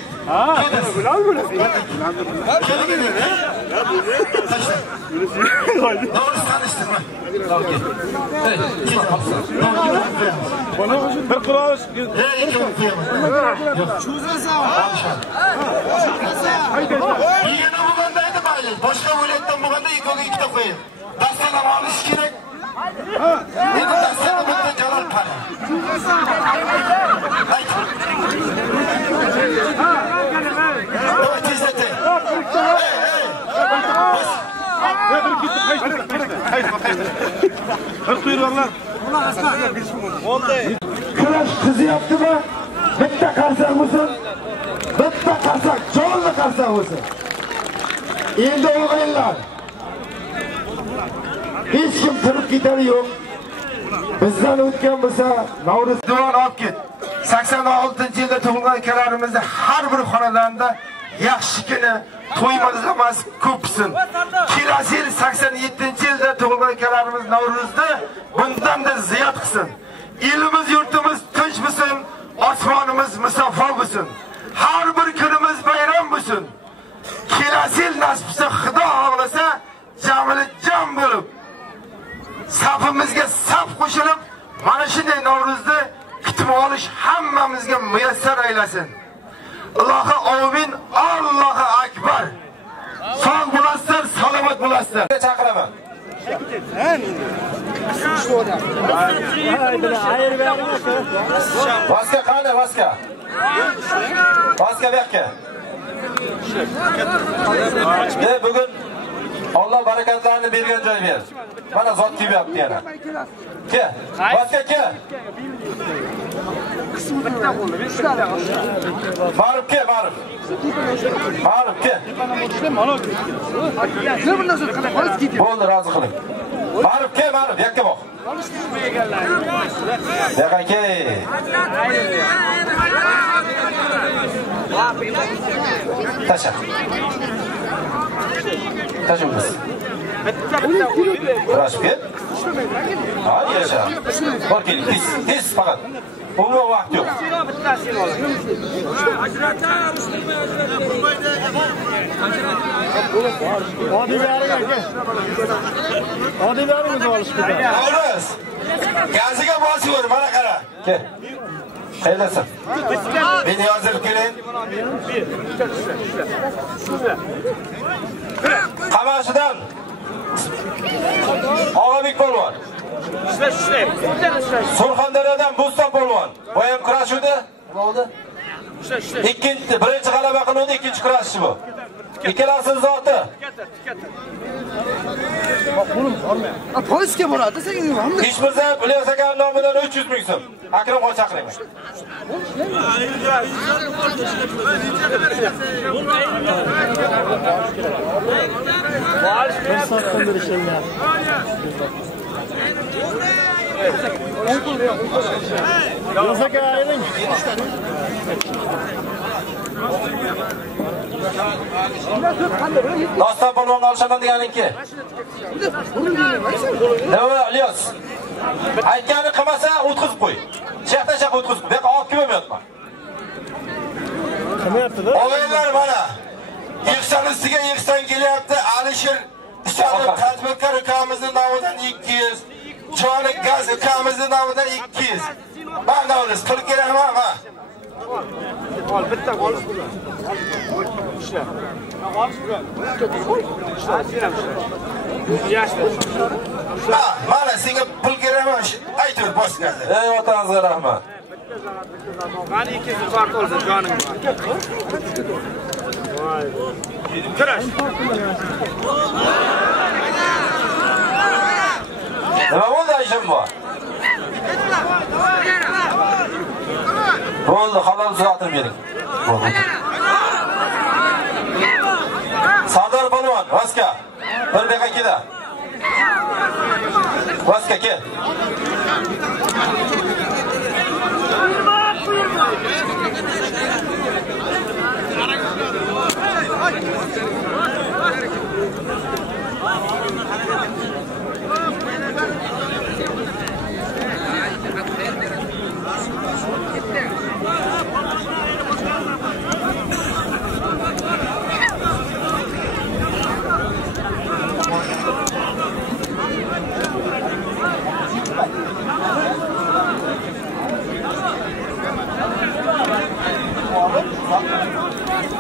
Bir quloch. Yig'ini bo'lganda edi mayli. Boshqa viloyatdan bo'lganda ikkoviga ikkita qo'ying. Dastalar olish kerak. Endi dastalar bitta Jalol qani. Kurash qizyaptimi? Bitta qarsak bo'lsin. Bitta qarsak, jonli qarsak bo'lsin. Endi o'g'illar. Hech kim turib ketari yo'q. Bizdan o'tgan bo'lsa, Navruz duon olib ket. 86-yilda tug'ilgan akalarimizda har bir xonadonda yaxshigina to'ymas emas ko'psin. Kelasi yil 87-yilda tug'ilgan akalarimiz Navruzda bundan-da ziyod qilsin. Elimiz, yurtimiz tinch bo'lsin, osmonimiz musaffo bo'lsin. Har bir kunimiz bayram bo'lsin. Kelasi yil nasibsa Xudo xohlasa jamili jam bo'lib safimizga saf qo'shilib mana shunday Navruzda kutib olish hammamizga muyassar aylasin. Allohu amin. Allohu akbar. Sog' bo'lasizlar, salomat bo'lasizlar. Chaqiraman. Vaska qani, vaska. Vaska berka. Bugun Allah barakatlarni bergan joy ber. Mana zot kelyapti yana. Ke, vaska ke. Barib ke, barib. Barib ke. Bo'ldi, rozi qiling. Barib ke, barib, yakka boq. Yakka ke. Tasha. Taşımız. Kuraş bir. Hadi yaşa. Bak gelin, tez fakat. Onun vakti yok. Hadi bir ara gel. Hadi bir ara mı alıştık? Navruz. Gaziga basıyor bana kara. Gel. Hayırlısı. Beni hazır gelin. Qamashidan Og'abek polvon. Surxondaryodan Bo'ston polvon. Bu ham kurashuvdi. Nima bo'ldi? Ikkinchi, birinchi g'alaba qiluvdi, ikkinchi kurashchi bu. Ikkalasining zoti. Polisga boradi, sen nima? Ishmirzayev Ilyos aka nomidan 300 ming so'm. Akramxon chaqiraman. Doston polvonga olishaman deganinki. Nima Ilyos? Aytgani qilmasa o'tkazib qo'y. Shaqta shaq o'tkazib. Bu yoqqa olib kelmayapman. Qilmayapti-da. O'g'illar mana. Yig'san ustiga yig'san kelyapti. Alisher Isanov tadbirkor ukamizning nomidan 200. Joni Gaz ukamizning nomidan 200. Mana o'lis pul kerakmi? Ha. Ol, bitta olish bular. Ishla. Olish bular. Yaxshi. Ha, mana senga pul kerakmi? Aytur boshqasi. Ey otangizga rahmat. Mana 200 farq olsa joning. Voy. Kirash. Nima bo'ldi ishim bu? Bo'ldi, halol uzatib bering. Sardor polvon, Vaska. Bir daqiqa kela. Vaska kel.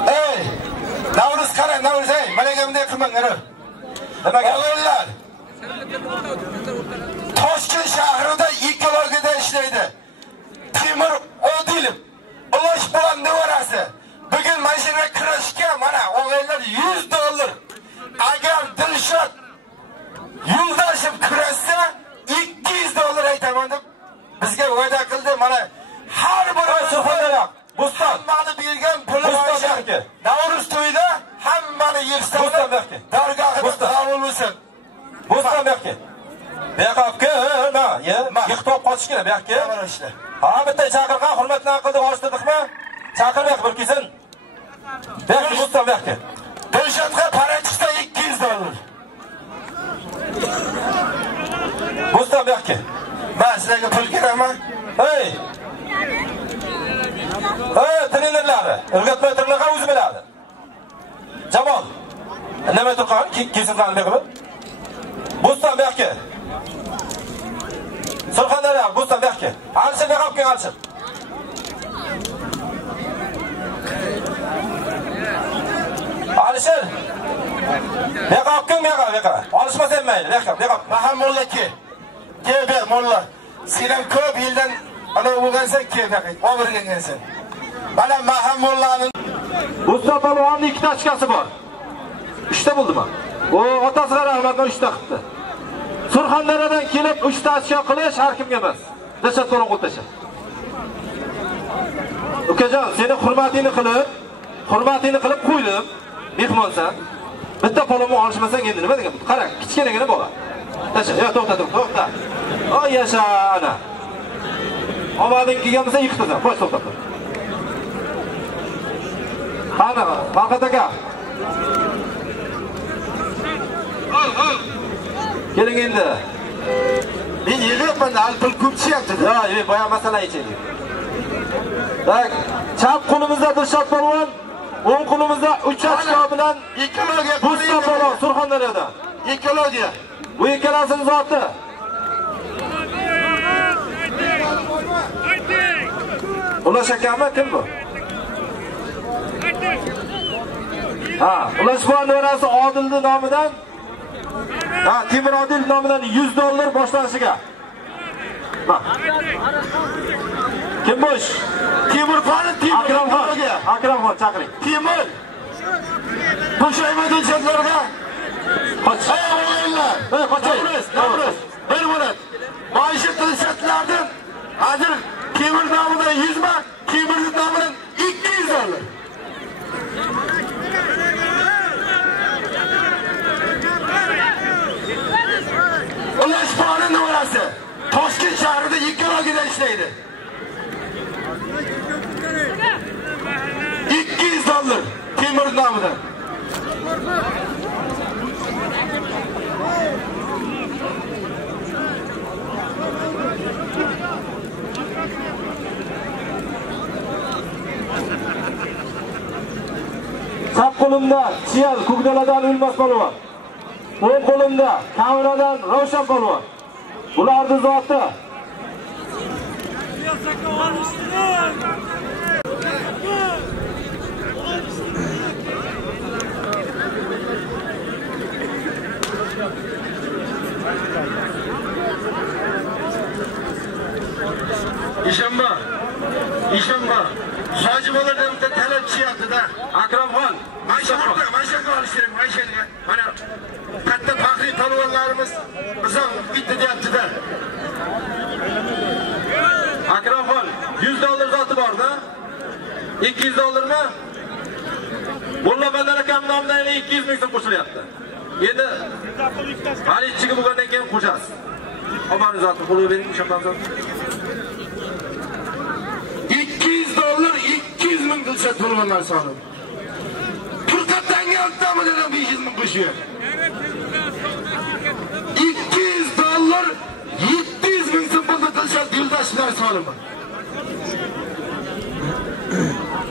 Ey! Navruz qara, Navruz ey, malaga bunday qilmanglar. Nimaga? O'g'illar. Toshkent shahrida ekologiyada ishlaydi. Temur Odilov, Ulash bilan nevarasi. Bugun mashina kirishga mana o'g'illar $100. Agar Dilshod yoqqa. Bu yoqqa, na, yiqitob qochish kerak bu yoqqa. Ha, bitta chaqirgan hurmatni qildi, ochdiqmi? Chaqirmoq bir kelsin. Berki Rustam berki. To'shatga para chiqsa $200. Rustam berki. Men sizlarga pul kerakmi? Hey. Trenerlari, o'rgatmaytirlarga o'zi biladi. Jamol. Nima turgan? Kesin qanday qilib? Rustam berki. Surxondaryo, Rustam berki. Alishib berib kelgan alishib. Alishir. Beqoq kim beqoq. Olishmasa mayli, beqoq. Mahamulla ke. Ber molla. Sen ko'p yildan ana o'rgansan ke beqoq. O'rgangansan. Mana Mahamullaning Rustam polvonning 2 ochkasi bor. 3 ta bo'ldimi? O otasiga rahmatlar 3 ta qildi. Surxondaryodan kelib 3 ta ochka qilish har kimga emas. Dashat qo'lon qo'ltasha. Ukajon, seni hurmatini qilib qo'ydim. Mehmonsan. Bitta polvonni olishmasang endi nima degan? Qara, kichkinagina bola. Tasha, yo to'xta. Oy yasha ana. Omading kelgan bo'lsa yiqitasan. Qo'y to'xta. Qani, Farqat aka. Keling endi. men yig'ibman, pul ko'p tushyapti. Yo, boya masala ichaylik. Tak, chap qo'limizda Dilshod polvon, o'ng qo'limizda 3 ochko bilan ekologiya Rustam polvon Surxondaryodan. Ekologiya. Bu ikkalasining zoti. Ulash akami kim bu? Ha, Ulash polvon nevarasi Odilning nomidan, Temur Odil nomidan $100 boshlanishiga. Bak. Kim bu? Akramxon chaqiring. Temur. Qo'shayma do'stlarga. Qoch. O'yinlar. Qochaymiz. Bir bo'ladi. Maisha tilshatlardan hozir Temur nomidan 100 ming, Temurning nomidan $200. Ulash polvon nevarasi Toshkent shahrida ekologiyada ishlaydi. $200 Temur nomidan. Sap qo'limda Chiyal Kugdaladan Ulmas polvon. O'ng qo'limda Kameradan Ravshan polvon. Bularning zoti. Ishonma. Hoji boladan talab qilyapti-da. Akramxon, Mashaka olish kerak, mashaka. Mana katta faxriy polvonlarimiz bizga bitta deyapti-da. Akramxon, $100 zoti bor-da. $200 mi? Mulla Bandar akam nomidan 200 ming so'm qo'shilyapti. Endi hali ichiga bo'lgandan keyin qo'shasiz. Omaning zoti qo'lga bering, ishonsangiz. $200, 200 ming Dilshod polvonlar soni. Furqatdanga oltamdan 500 ming qo'shyapti. $200, 700 ming so'm bo'ldi Dilshod yo'ldoshlar solimi.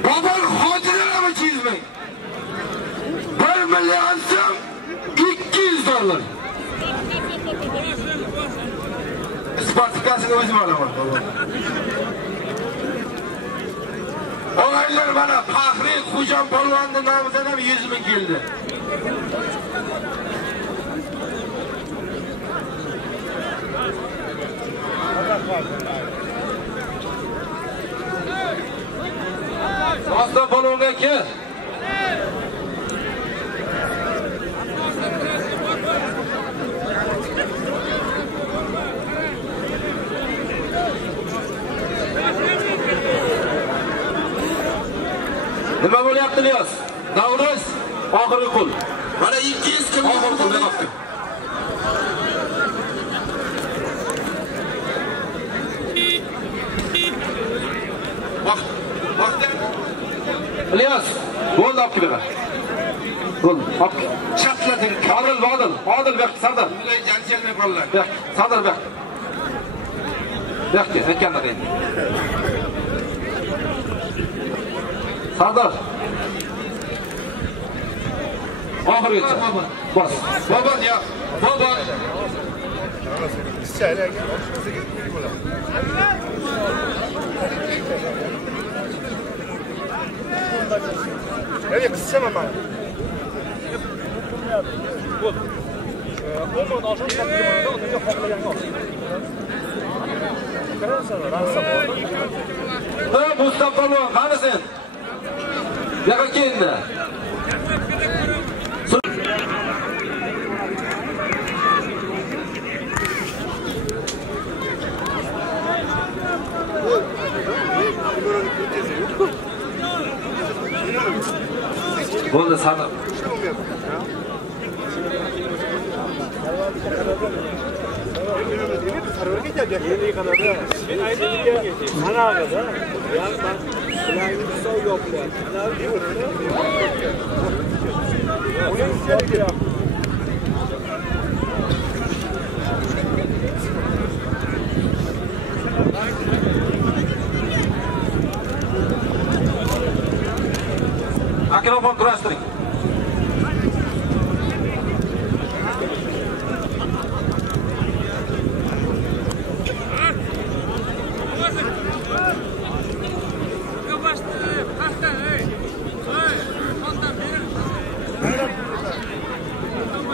Bobor hojilar ham 200 ming. 1 million so'm $200. Sportikasini o'zim olaman. O'g'aylar mana faxriy Xo'jam polvonning nomidan ham 100 ming keldi. Rustam polvonga kel. Nima bo'lyapti Niyos? Navruz oxirgi qul. Mana 200 kim oxirgi qul. İlyas, bo'ldi olib kelma. Bo'ldi, olib kel. Chatlading. Odil bek, Sardar. Bunday janjalmay qollar. Bek, Sardar bek. Bekki, aytganlar endi. Sardar. Oxirigacha. Bos. Bobon yo'q. Bobon. Evet, kısacağım ama. Olmadı, aşağı kapatımında onunla hoplayan yok. Mustafa Palvon, qani sen? Yo'q keldi. Bo'ldi, Sardar. Mikrofon kurashtiring.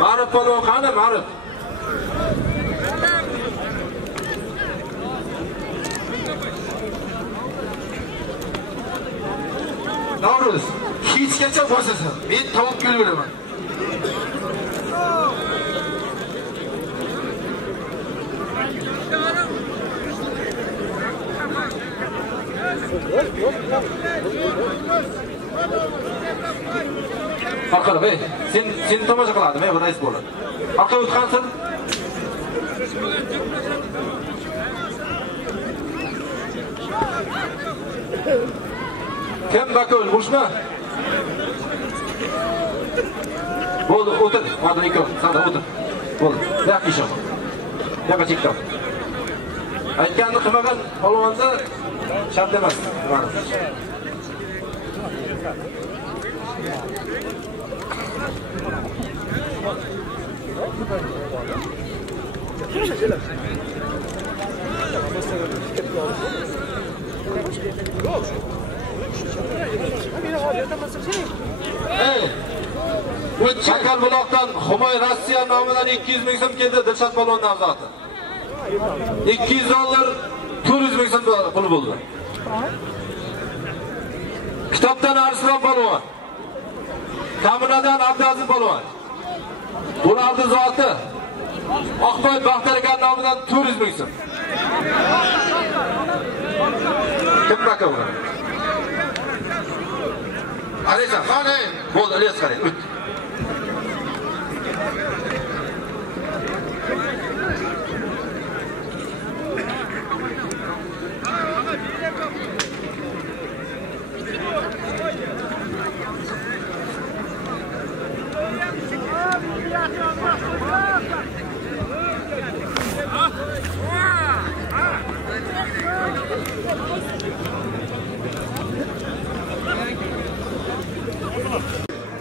Ma'ruf Palvon qani, Ma'ruf? Navruz, hechgacha bosasan. Men topib kelveraman. Orqada, ey, sen tomosha qiladim, ey, rais bo'ladi. Orqaga o'tqansin. Kim bakol, boshma? Bo'ldi, o'tir. Hozir ikki, Sardar o'tir. Bo'ldi. Yaxshi ish. Yo'q, chekdim. Aytganni qilmagan polvonda shart emas. Chakal buloqdan Humoy Rossiya nomidan 200 ming so'm keldi Dilshod polvon nomzodi. 200 dollar 400 ming so'm pul bo'ldi. Kitobdan Arslon polvon. Kaminadan Abdulaziz polvon. Bularni zoti Oqboy Baxtargan nomidan 400 ming so'm. Kim bakav? Alisa, qani? Bo'ldi, Ilyos qarang, o't.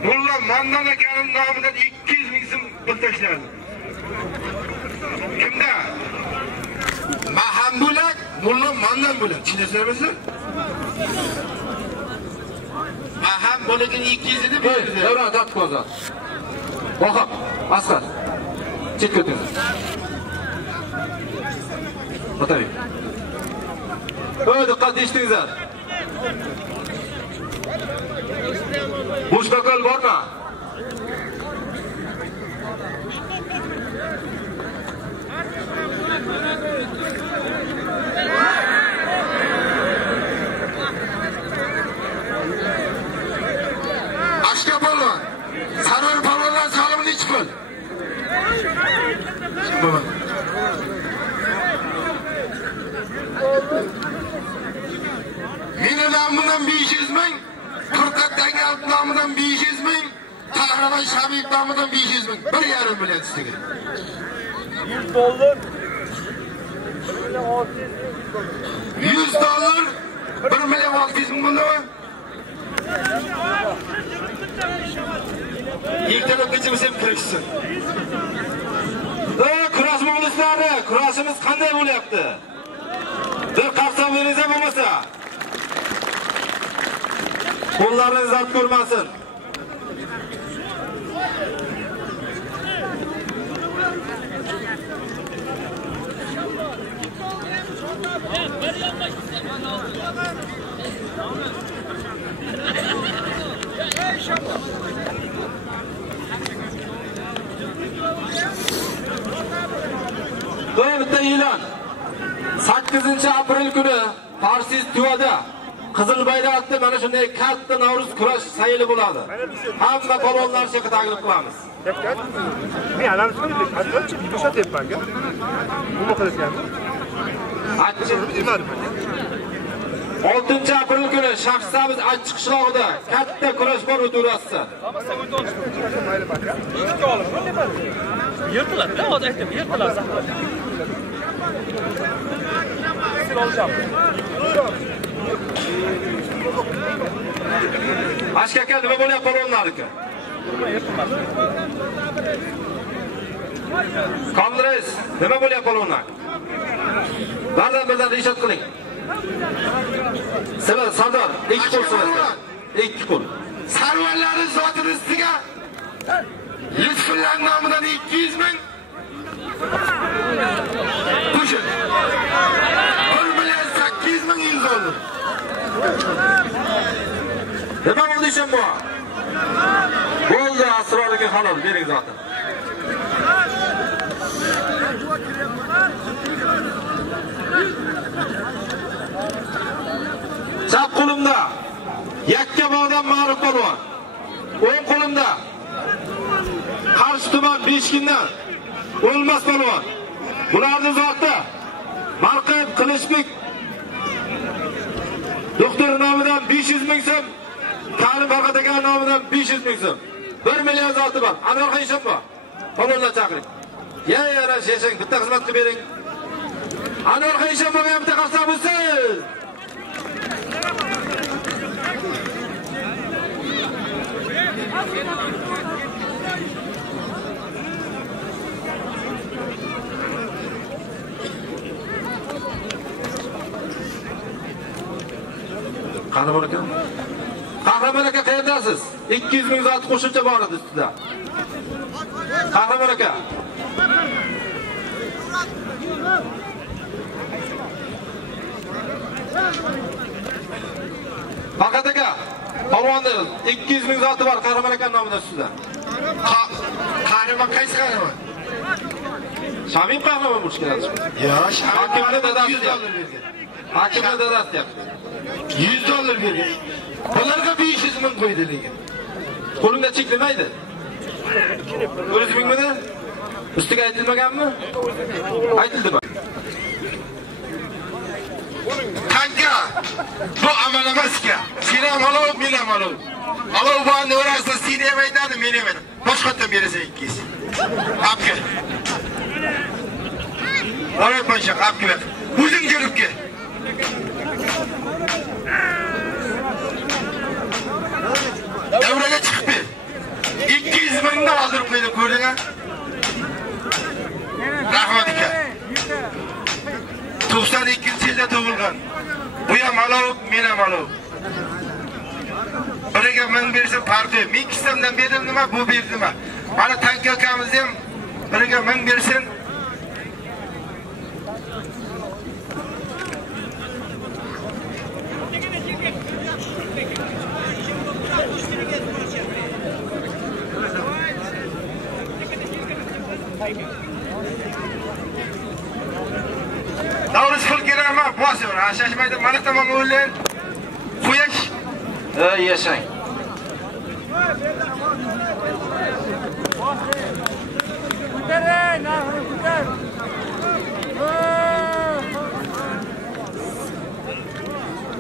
Mulla Mandan akaning nomidan 200 ming so'm pul tashladi. Kimda? Maham bo'lak, Mulla Mandan bo'lak. Tushunasizmi? Maham bo'lakin 200 ni berdi. Davron tap ko'za. Boqib, Asqar. Chetga o'ting. O'taving. Diqqat eshitdingizlar. Bo'sh bakal bormi? Ashka polvon. Sarvar polvonlar solimni chiqil. Menidan bundan 500 ming, 40 nomidan 500 ming, Qahramon Shabib nomidan 500 ming, 1,5 million ustiga. $100. $100, 1,600,000 bo'ldimi? Yektalab kechimizim kirishsin. Kurash muxlislari, kurashimiz qanday bo'lyapti? Bir qarsak beringiz bo'lmasa. Qo'llaringiz dard ko'rmasin. Bitta e'lon. 8-aprel kuni Farsiz Tuvada Qizil bayroqda mana shunday katta Navro'z kurash sayli bo'ladi. Hamma polvonlar shaqqa taklif qilamiz. Men alamsiz qildik. Bo'shatyapman aka. Nima qilyapsiz? 6-aprel kuni Shaxsamiz Achchiq qishlog'ida katta kurash bor o'tirasan. Yirtiladi, hozir aytdim, yirtiladi. Ashka aka, nima bo'lyapti polvonlarniki? Komdres, nima bo'lyapti polvonlar? Birdan ishot qiling. Sizlar Sardor, 2 qo'l sizlar. 2 qo'l. Sarvarlari zotini ustiga Lutfullar nomidan 200 ming. Qo'shib 1,800,000 imzoldi. Nima bo'ldi ishim bu? Bo'ldi, asroriga halol bering zotim. Chap qo'limda Yakkabog'dan Ma'ruf polvon. O'ng qo'limda Qarshi tuman Beshkindan O'lmas polvon. Bularning zoti Marqib Qilichbek doktor nomidan 500 ming so'm, Karim Farqat aka nomidan 500 ming so'm. 1 million zoti bor. Anor ishim bor. Polvonlar chaqiring. Yana yashang, bitta xizmat qilib bering. Anor ishim bo'lgan bitta qarsa bo'lsin. Qahramon aka? Qahramon aka qayerdasiz? 200 ming zot qo'shimcha bor edi ustida. Qahramon aka. Farqat aka, polvonda 200 ming zoti bor Qahramon aka nomidan ustida. Qahramon qaysi qahramon? Shamim qahramon bo'lish kerak. Yo'q, Hakimni dadasi deyapti. Hakimni dadasi deyapti. $100 bergan. Bularga 500 ming qo'ydi lekin. Qo'limda chekilmaydi. 100 mingmidi? Ustiga aytilmaganmi? Aytildimi? Kanka, bu amal emas-ku. Sen ham olov, men ham olov. Olov bo'lganda o'rasida sen ham aytadi, men ham aytaman. Boshqatdan berasan 200. Apke. Orayib qo'ysa, apke. O'zing kelib kel. Davraga chiqib ber. 200 mingni oldirib qo'ydim, ko'rdingmi? Rahmat aka. 92-yilda tug'ilgan. Bu ham olov, men ham olov. Biriga 1000 bersa farqi. Men ikkisamdan berdim nima, bu berdi nima? Mana Tanka akamiz ham biriga 1000 bersin. Davlat pul kerakmi? Bosib, ashashmaydi. Mana tamom o'ylan. Qo'yash. Yashang. Ko'taring, narxni ko'tar.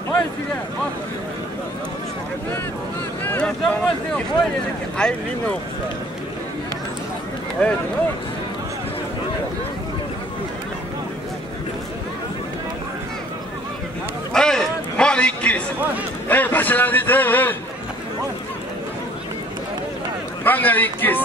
Voy, siga. Voy, Ay minno. Evet. Mal 200. Başaradınız. Bana 200.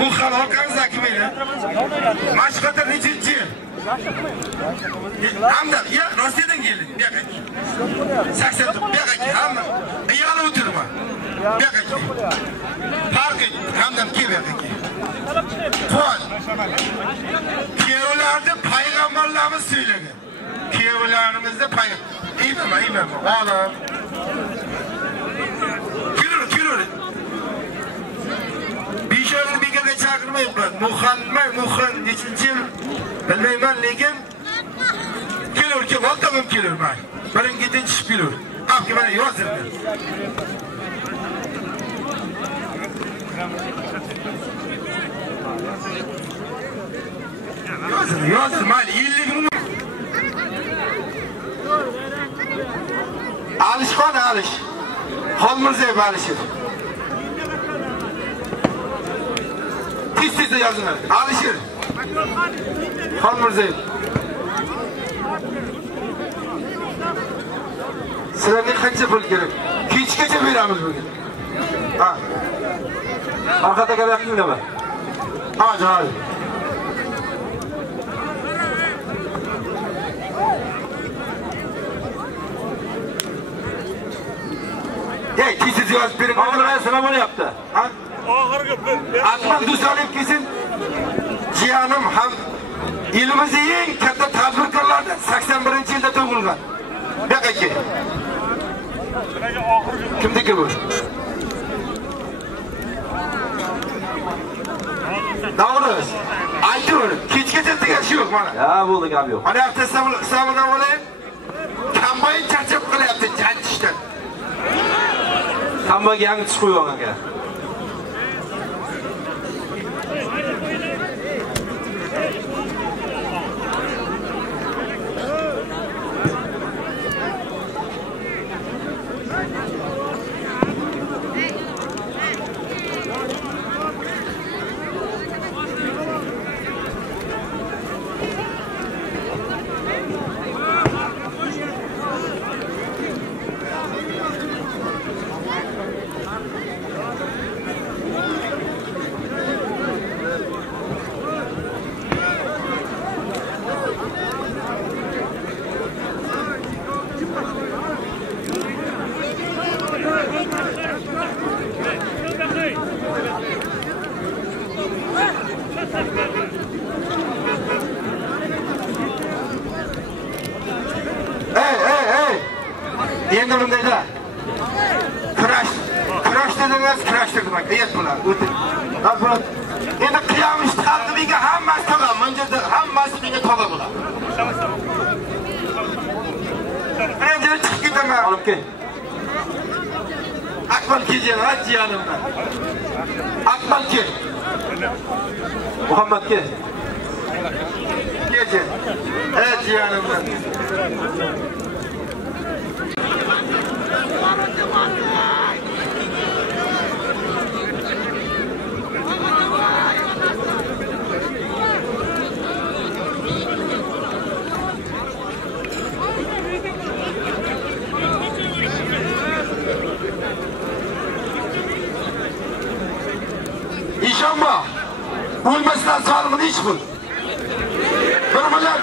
Bu halka zakmıyla. Maşkata necilci. Hamda ya Rusya'dan geldi. Bir dakika. 80 bir dakika. Hamda. İyalı oturma. Bir dakika. Fark et. Hamdan ki bir dakika. Tuğan. Kiyevolarda peygamberlerimiz söyledi. Kiyevolarımızda peygamber. İyi mi? Oğlum. Külür. Bir şeyini bir kere çağırmayın. Muhan, necilci. Bilmeyman lekin kelur ki valtamım kelur ben. Birin gidin çıkıp kelur. Abi bana yozdirdi. Yozdir mal 50 Alış. Holmurzey balışır. Tez yazın. Alışır. Holmurzey. Sizlarga qancha pul kerak? Kechgacha beramiz bugün. Ha. Orqada gapiringlar. Hadi. Hey, tez yozib bering. Oğlum selamını yaptı. Ha? Akmal Dusalib kesin. Jiyanim ham elimizning eng katta tadbirkorlardan 81-yilda tug'ilgan. Bak aka. Kimniki bu? Davros. Aytur, kechgacha tugashi yo'q mana. Ya bo'ldi gap yo'q. Mana hafta hisobidan olayim. Kombayn charchab qilyapti janchishdan. Kombaynga yangi tish qo'yib olgan aka. Endi bundayda kurash dedingiz, kurash dedim aka. Yet bular. O'tib. Endi qiyam ishtiqalimiga hammasi to'g'ri. Menga hammasi menga to'g'ri bo'ladi. Endi chiqib ketaman. Olib kel. Akmal kelgan, jiyanimdan. Akmal kel. Muhammad kel. Kelgan. Jiyanimdan. İnşallah o'lmasdan zolimni ish qil. Bir bilan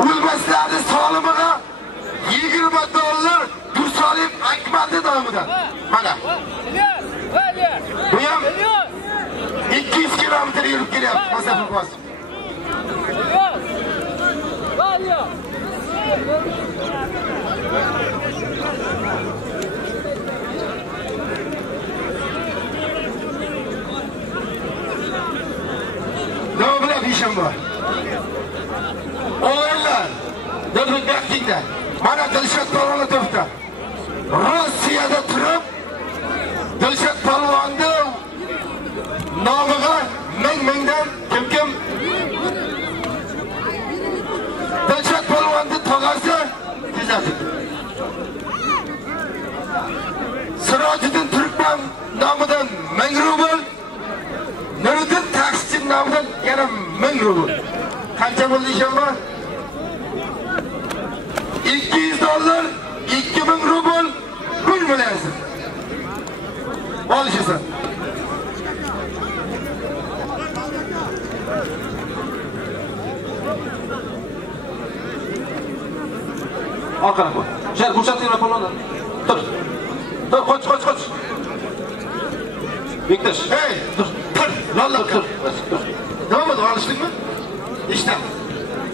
o'lmasdan solimiga $20 Dusalib Akmalni nomidan. Mana. Bu ham 200 kilometr yurib kelyapti masofa bosib. bor. O'g'illar, Dilbekda. Mana Dilshod polvonni to'xta. Rossiyada turib Dilshod polvonni nomiga ming-mingdan kim Dilshod polvonni tog'asi tizadi. Sirojiddin Turkman nomidan 1000 rubl, Nuriddin taksichi nomidan yana 1000 rubl. Qancha bo'ldi ishonma? $200, 2000 rubl, 1 million. Olishasan. Orqaga qo'y. Shar ko'rsatinglar qo'llarni. Tur. Tur, qoch. Bektash. Hey, tur. Lolla tur. Nima bo'ldi? Olishdingmi? İşte.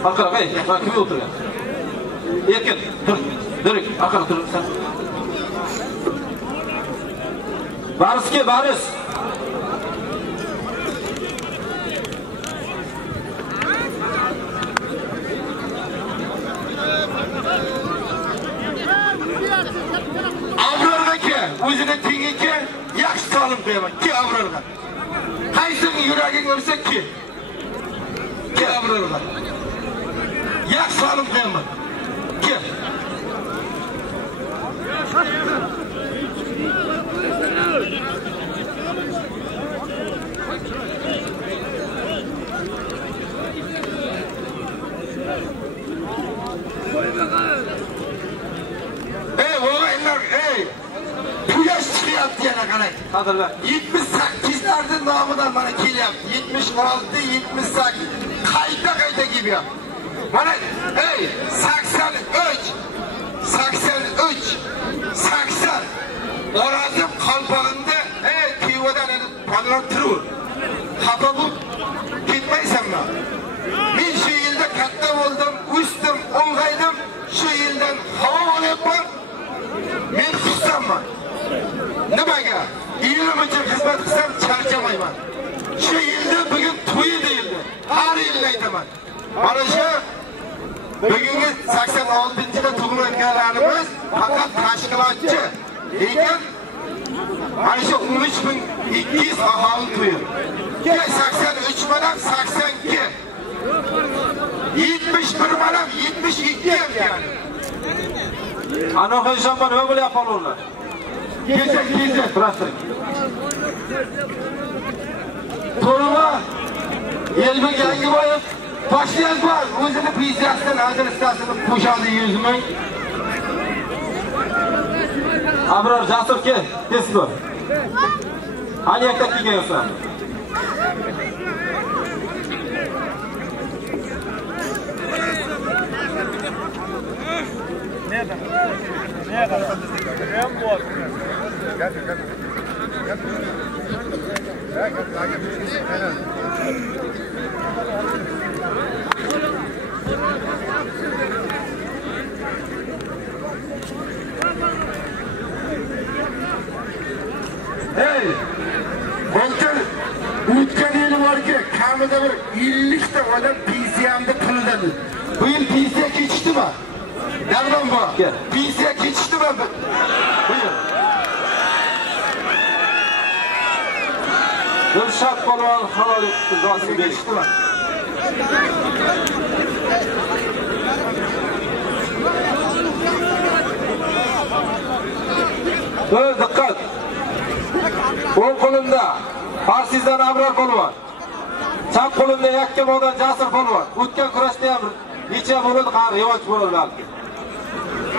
Orqaga, hey, kim o'tirgan? Erkin, tur. Durik, orqaga tur sen. Baris. Avrorga o'zini tengiga yaxshi solim qo'yaman. Ki Avrorga. Qaysini yuraging o'lsa ki. Ki Avrorga. Yaxshi solim qo'yaman. Ki. Quyosh chiqyapti yana qarang. Qadrlar. 78larning nomidan mana kelyapti. 76, 78. Qayta kelyapti. Mana 83, 80. Orazim qalpog'imda piyodan palon turur. Xafa bo'lib ketmaysanmi? Men shu yilda katta bo'ldim, o'sdim, o'ng'aydim. Shu yildan havo olyapman. Men xursandman. Nimaga? Elim uchun xizmat qilsam charchamayman. Shu yilda bugun to'yi deyildi. Har yil aytaman. Mana shu bugungi 86-yilda tug'ilganlarimiz faqat tashkilotchi. Lekin mana shu 13200 aholi to'yi. 83 bilan 82. 71 bilan 72 ham yani. Ana qo'yishman, nima bo'lyapti ular? Kecha turashtiring. To'rva Elbek Yangiboyev Toshkentdan o'zini prezidentdan adresasini qo'shadi 100 ming. Abror Jasur ke, tez bo'l. Qani yakta kelgansan? Nerede? Hem bu. Gel. Hey! Bo'ltir. O'tgan yili borki, kamida bir 50 ta odam PCMda puldadi. Bu yil PC kechdimi? Nereden bu? PC kechdimi? Buyur. Dilshod polvon halol zotga berishdimi? Diqqat. O'ng qo'limda Farsizdan Abror polvon. Chap qo'limda Yakkabodan Jasur polvon. O'tgan kurashda ham necha bo'ldi, qani rivoj bo'ldi.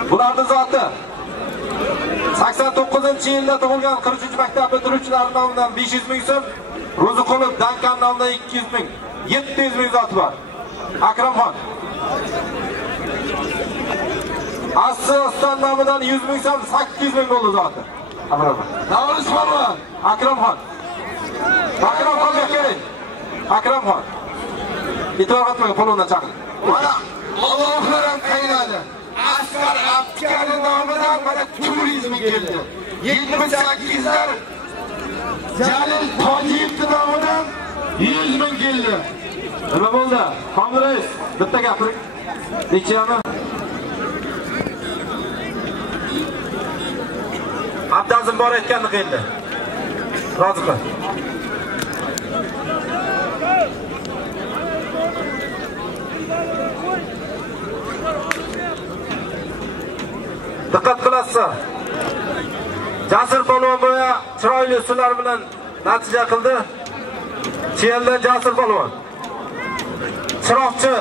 Bularning zoti 89-yilda tug'ilgan 43-maktab bitiruvchilari nomidan 500 ming so'm, Ro'ziqulov Dankan nomidan 200 ming, 700 ming zoti bor. Akramxon. Asosdan nomidan 100 ming so'm, 800 ming bo'ldi zoti. Davlat polvon, Akramxon. Akramxonga keling. Akramxon. Ito'g'atmang polvondan chaqir. Mana Allohlar ham qaynadi. Asqar Abkari nomidan mana turizm keldi. 78lar Jalil Tojiyev nomidan 100 ming keldi. Nima bo'ldi? Komil rais, bitta gapiring. Nechami? Abdazim bor aytganlik endi. Rozi qil. Diqqat qilasizlar. Jasur polvon bo'ya chiroyli usullar bilan natija qildi. Chiyeldan Jasur polvon. Chiroqchi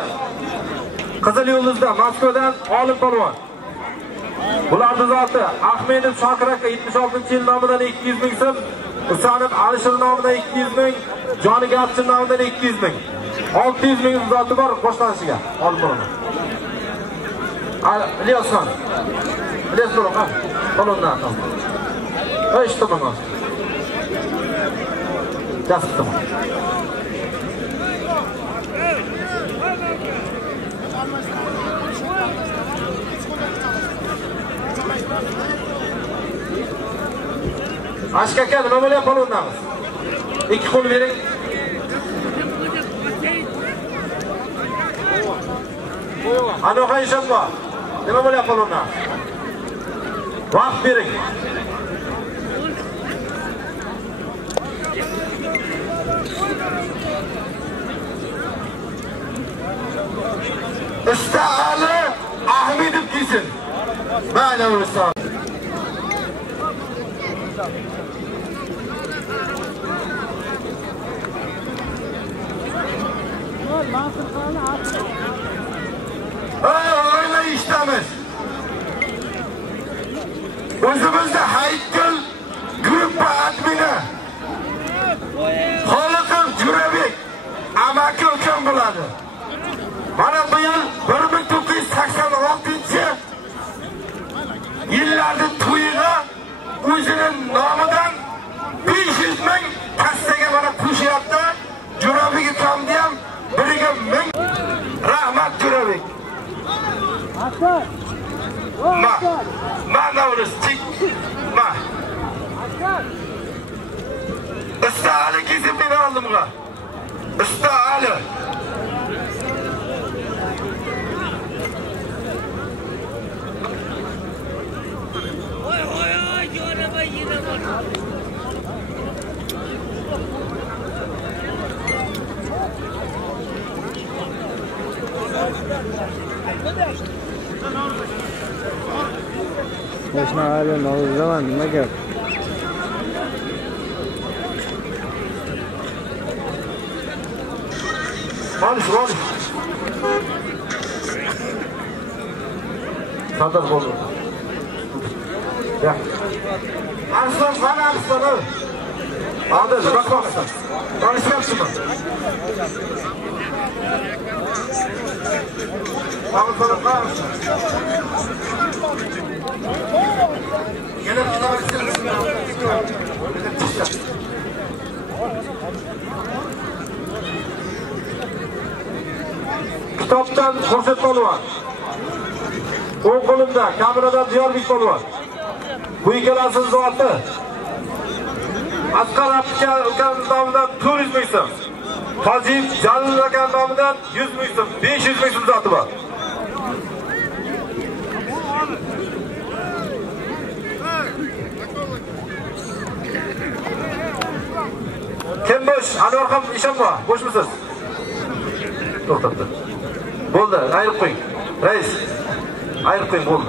Qizil Yulduzdan Moskvadan Olim polvon. Bularning zoti Ahmedov Shokir aka 76-yil nomidan 200 ming so'm, Husanov Alisher nomidan 200 ming, Joni Gapchi nomidan 200 ming. 600 ming zoti bor boshlanishiga. Olim polvon. Ilyosxon. Ilyos polvon, polvondan ham. İşte bana. Yastım. Aşk aka nima bo'lyapti polvondamiz? İki qo'l bering. Anoqa ishim bor. Nima bo'lyapti polvondamiz? Vaqt bering. İstihali Ahmedov gitsin. Böyle olursa. Öyle işlemiz. Özümüzde Haykal Grupa admini Xoliqov Jurabek amaki ukam bo'ladi. Mana bu yil 1986-yillarda to'yiga o'zining nomidan 500 ming kassaga mana qo'shyapti. Jurabek ukamni ham biriga 1000 rahmat Jurabek. Ma navristik. Ma. İstihali kesip beni aldım ga. İstihali. Başına halen olur zaman ne gel? Hadi. Sandal oldu. Ya. Arslan bana arslanı. Hadi bak. Konuşacaksın mı? Tamam sana kalsın. Gelin tutarısın. Kitaptan Xurshid polvon. O'ng qo'limda kameradan Diyorbek polvon. Bu ikkalasining zoti Asqar aka ukamning nomidan 400 ming so'm. Tojik Jalil aka nomidan 100 ming so'm, 500 ming so'm zoti bor. Kim bo'sh? Anvarxon ishim bor. Bo'shmisiz? To'xtatdi. Bo'ldi, ayirib qo'ying. Rais, ayirib qo'ying, bo'ldi.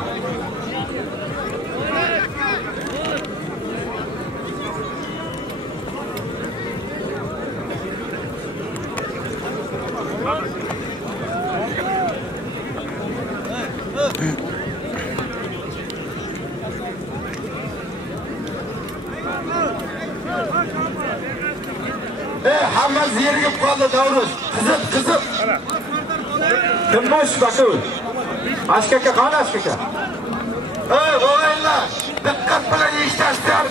Hamma yerga qoldi Navruz. Qizib. Kim bo'sh Bashir? Ashkaka qani Ashkaka? O'g'aylar, diqqat bilan eshitasizlar.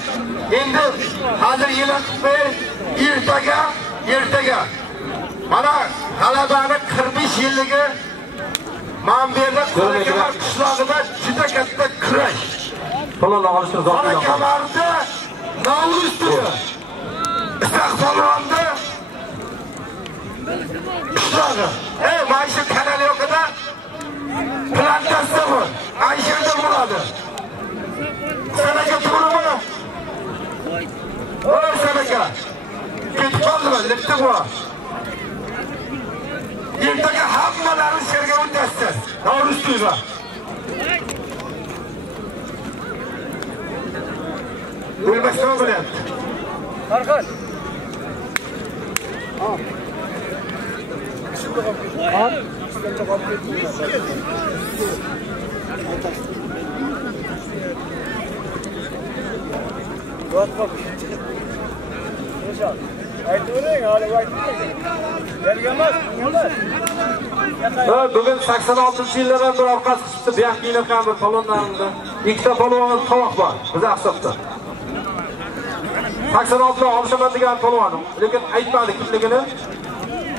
Endi hozir e'lon qilmay, ertaga. Mana g'alabani 45 yilligi Manberda Qo'rakamar qishlog'ida juda katta kurash. Polvonni olishni zo'rlab. Qorakamarda Navruz to'yi. Issiq polvonda Maisha kanali yo'q-da. Plantasiya bor. Aysherda bo'ladi. Sanaka turimi? Oy sanaka. Ketib qoldimi? Bitta bor. Ertaga hammalarini sherga o'tasiz. Norushtiga. O'lmasdan bo'lyapti. Farqat. Bugün 86-yillardan bir orqasi chiqdi, bu yoq kiyingan bir palonlarida. Ikkita palon tovoq bor, biz hisobda. 86lar olishaman degan palvonim, lekin aytmadi kimligini.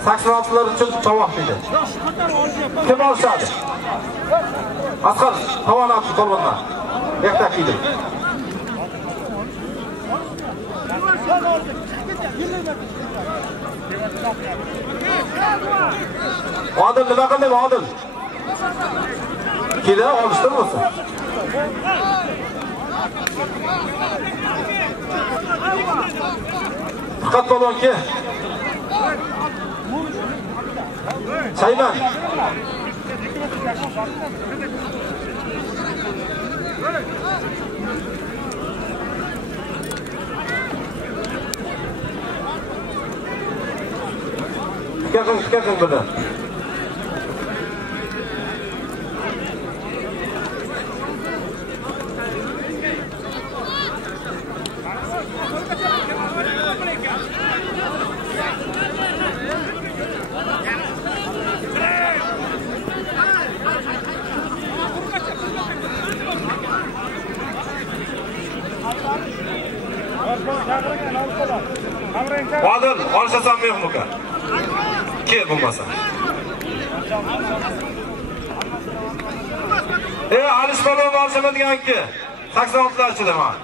86lar uchun tovoq dedi. Kim olishadi? Asqar, tovon atdi palvonlar. Yoqda kiydi. Odil nima qildi, Odil? Kida olishtirmasa. Faqat palvonki. Sayman. Fikir burada. Odil, olsasam yo'qmi ka? Kel bo'lmasa. Alish balon olsam deganki, 86lar ichidaman.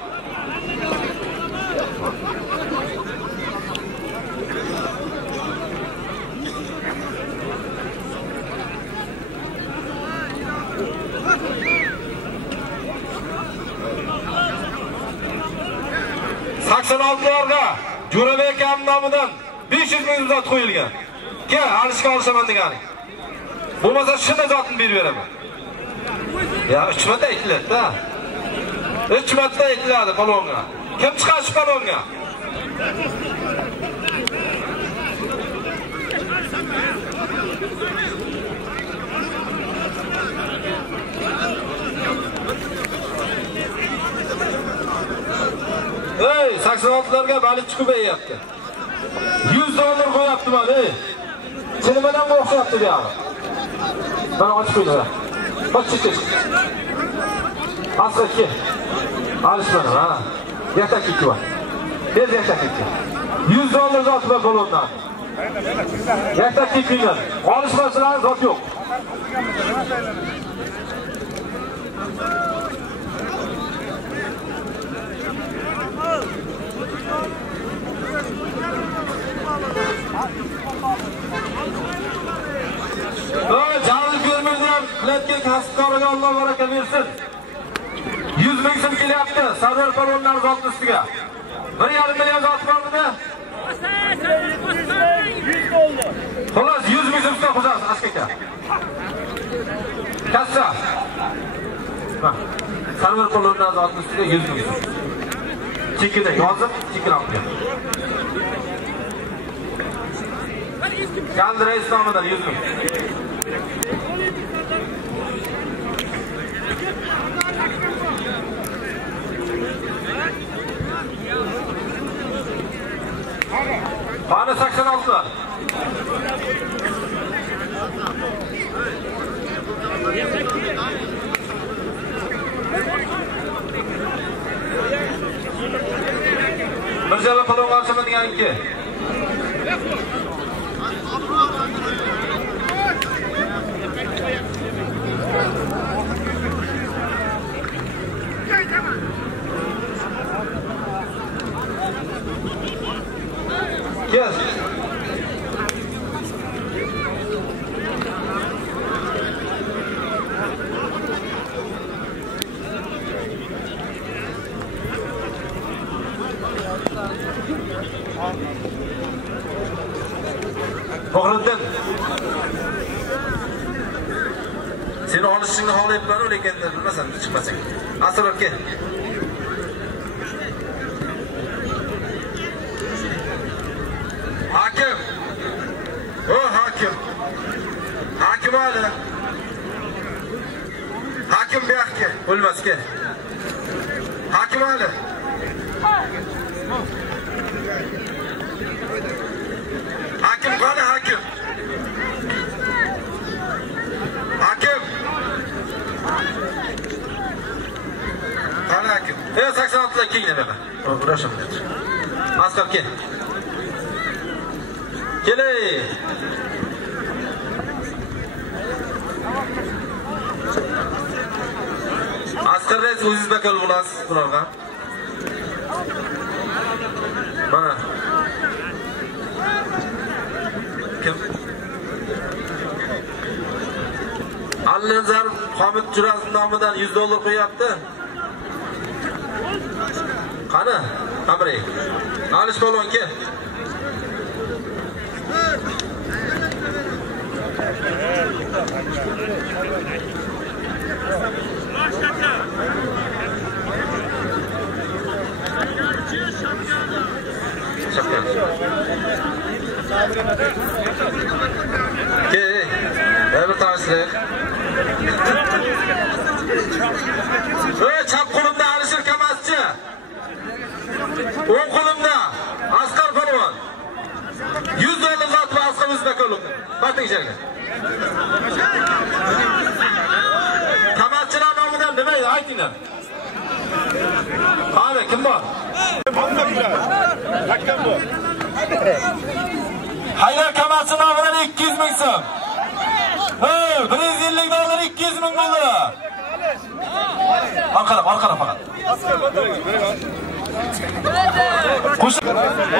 Saksanoltilarga Jo'rabek akam nomidan 500 ming zot qo'yilgan. Kel, alishga olishaman deganing. Bo'lmasa shunday zotni berib beraman. Ya 3 marta aytiladi-da. 3 marta aytiladi palonga. Kim chiqar shu palonga? Ey, 86larga baliq chiqib beryapti. 100 dollar qo'yapti mana. Seni bilan o'xshatdi bu yoq. Mana ochib qo'ydilar. Bak chiq. Asqa ke. Alishmani, ha. Yakta ketdi va. Bez yakta ketdi. 100 dollar zot va bo'londan. Yakta ketdilar. Olishmasalar zot yo'q. Canlı görmezler, biletke kasıpkarıga Allah baraka versin. 100 ming so'm kelyapti, Sarvar palvonlar zotni ustiga. 1,5 million zot bormidi? 100 bo'ldi. Xolos 100 ming so'm qo'shasiz askaka. Kassa. Sarvar palvonlar zotni ustiga 100 ming so'm. Chekida yozib, chekini olib ber. Gandira islamidan 100 ming. Bana 86'lar. Mirjala palon varsa degan ki. Yes. Seni olishingni xohlayapman, lekin bilmasam chiqmasang. Asror kel. Hakim. O hakim. Hakim Ali. Hakim bu yoqqa o'lmasga. Hakim Ali. Hakim qani hakim? Hakim. Qani hakim? 86 dan keyin nima? Urashaman. Asqar kel. Kelay. Asqar reis o'zingiz bakal bo'lasiz bularga. Mana. Kim? Al-Nazar Hamid Jurazov nomidan $100 qo'yapti. Qani? Qamray. Alish polvon kel. Kel. Öbür tanışlar. Çap qo'limda Alisher Kamaschi. O'ng qo'limda Asqar polvon. $100 zotli Asqar O'zbekov. Bating yerga. Kamaschilar nomidan nima aytinglar? Qani kim bor? Hakkam bor. Haydar Kamaschi nomidan 200 ming so'm. $150 200 ming bo'ldi. Orqara faqat.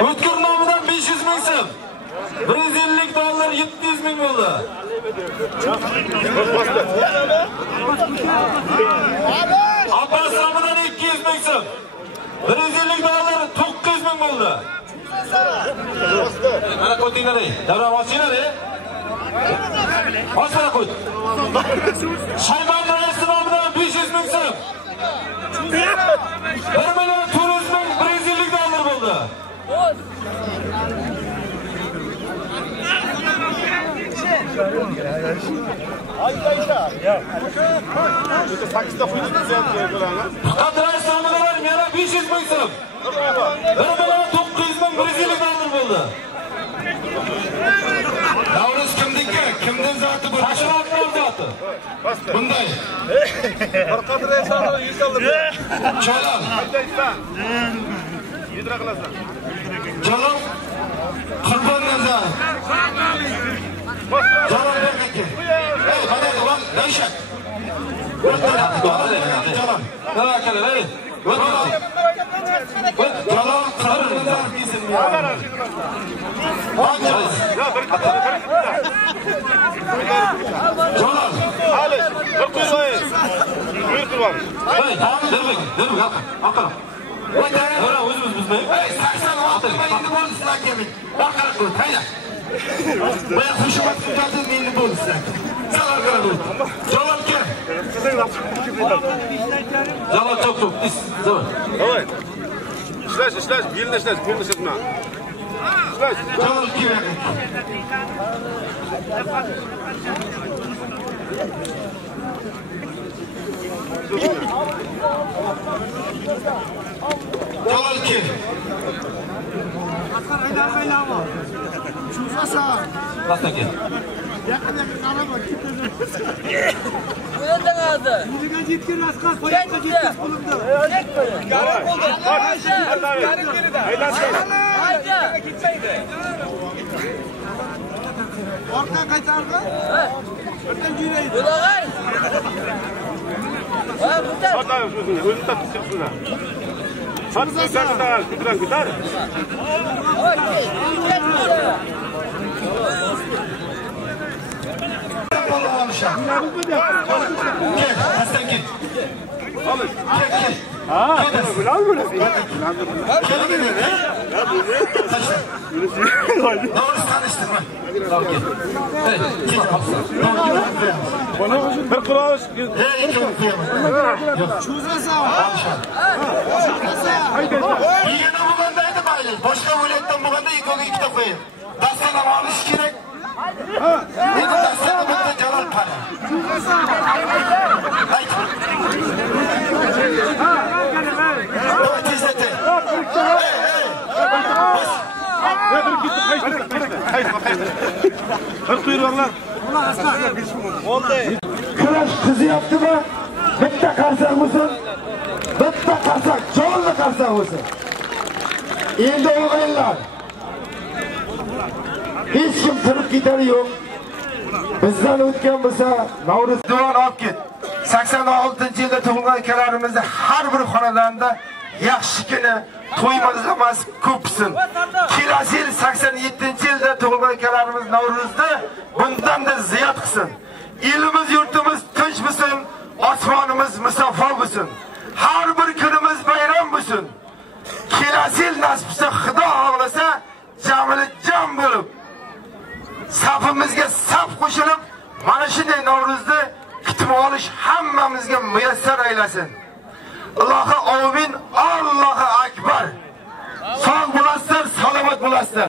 O'tkir nomidan 500 ming so'm. $150 700 ming bo'ldi. Abbas nomidan 200 ming so'm. $150 900 ming bo'ldi. Mana qo'ytinglar. Davron ochinglar. Osmana qo'y. Shaybon raisi nomidan 500 ming so'm. $1 million 400 ming $150 bo'ldi. Faqat rais nomidan yana 500 ming so'm. $1 million 900 ming $150 bo'ldi. Navruz kimniki? Kimning zoti bu? Tashkilotning zoti. Bunday. Faqat rais nomidan $100. Jalol. Yedra qilasan. Jalol Qurbonnazar. Jalol bergaki. Ey, qanday ulan? Nashak. Jalol. Nima qiladi? Ey. Jalol Qurbonnazar ismi. Jalol. Ali, bir qo'y. Buyur qilamiz. Ey, tamam, derbek, aqal. Ora o'zimiz bizmaymiz. 86 mingni bo'lsizlar kelin. Orqara qo'y, hayda. Mana xushmat qildi meni bo'lsizlar. Salom qiladi. Jalol kel. Jalol top. Давай. Давай. Ishlash, belni ishlash, qo'lni ishlash. Ishlash. Jalol kel. Jalol kel. Asqar aylanma. Shunqasa. Basta kel. Yaqin qarama ketadi. Qo'ydan hozir. Bunga yetgan Asqar qo'yga yetgan qo'limda. Garim bo'ldi. Garim berdi. Aylansa. Ketmaydi. Orqa qaytardi. Birdan yuraydi. Bo'lag'ay. Hadi o'zini tatib chiqsin. Hadi ko'taran ko'tar. Kel, aslan kel. Kel. Ha, bular bo'ladi. Doğru tanıştırma. Kel. Bana hoş Bir qurolish. Yig'ini bo'lganda edi mayli. Boshqa viloyatdan bo'lganda ikkoga ikkita qo'ying. Dastalar olish kerak. Endi dastalar bitta jalol para. Bir quyruqlar. Kurash qizyaptimi? Bitta qarsak bo'lsin. Bitta qarsak, jonli qarsak bo'lsin. Endi o'g'illar. Hech kim turib ketari yo'q. Bizdan o'tgan bo'lsa, Navro'z duon olib ket. 86-yilda tug'ilgan akalarimizni har bir xonadonda yaxshigina to'ymas emas ko'psin. Kelasi yil 87-yilda tug'ilgan akalarimiz Navro'zda bundan-da ziyod qilsin. Elimiz, yurtimiz tinch bo'lsin, osmonimiz musaffo bo'lsin. Har bir kunimiz bayram bo'lsin. Kelasi yil nasibsa Xudo xohlasa jamili jam bo'lib safimizga saf qo'shilib mana shunday Navro'zni kutib olish hammamizga muyassar aylasin. Allohu amin. Allohu akbar. Sog' bo'lasizlar, salomat bo'lasizlar.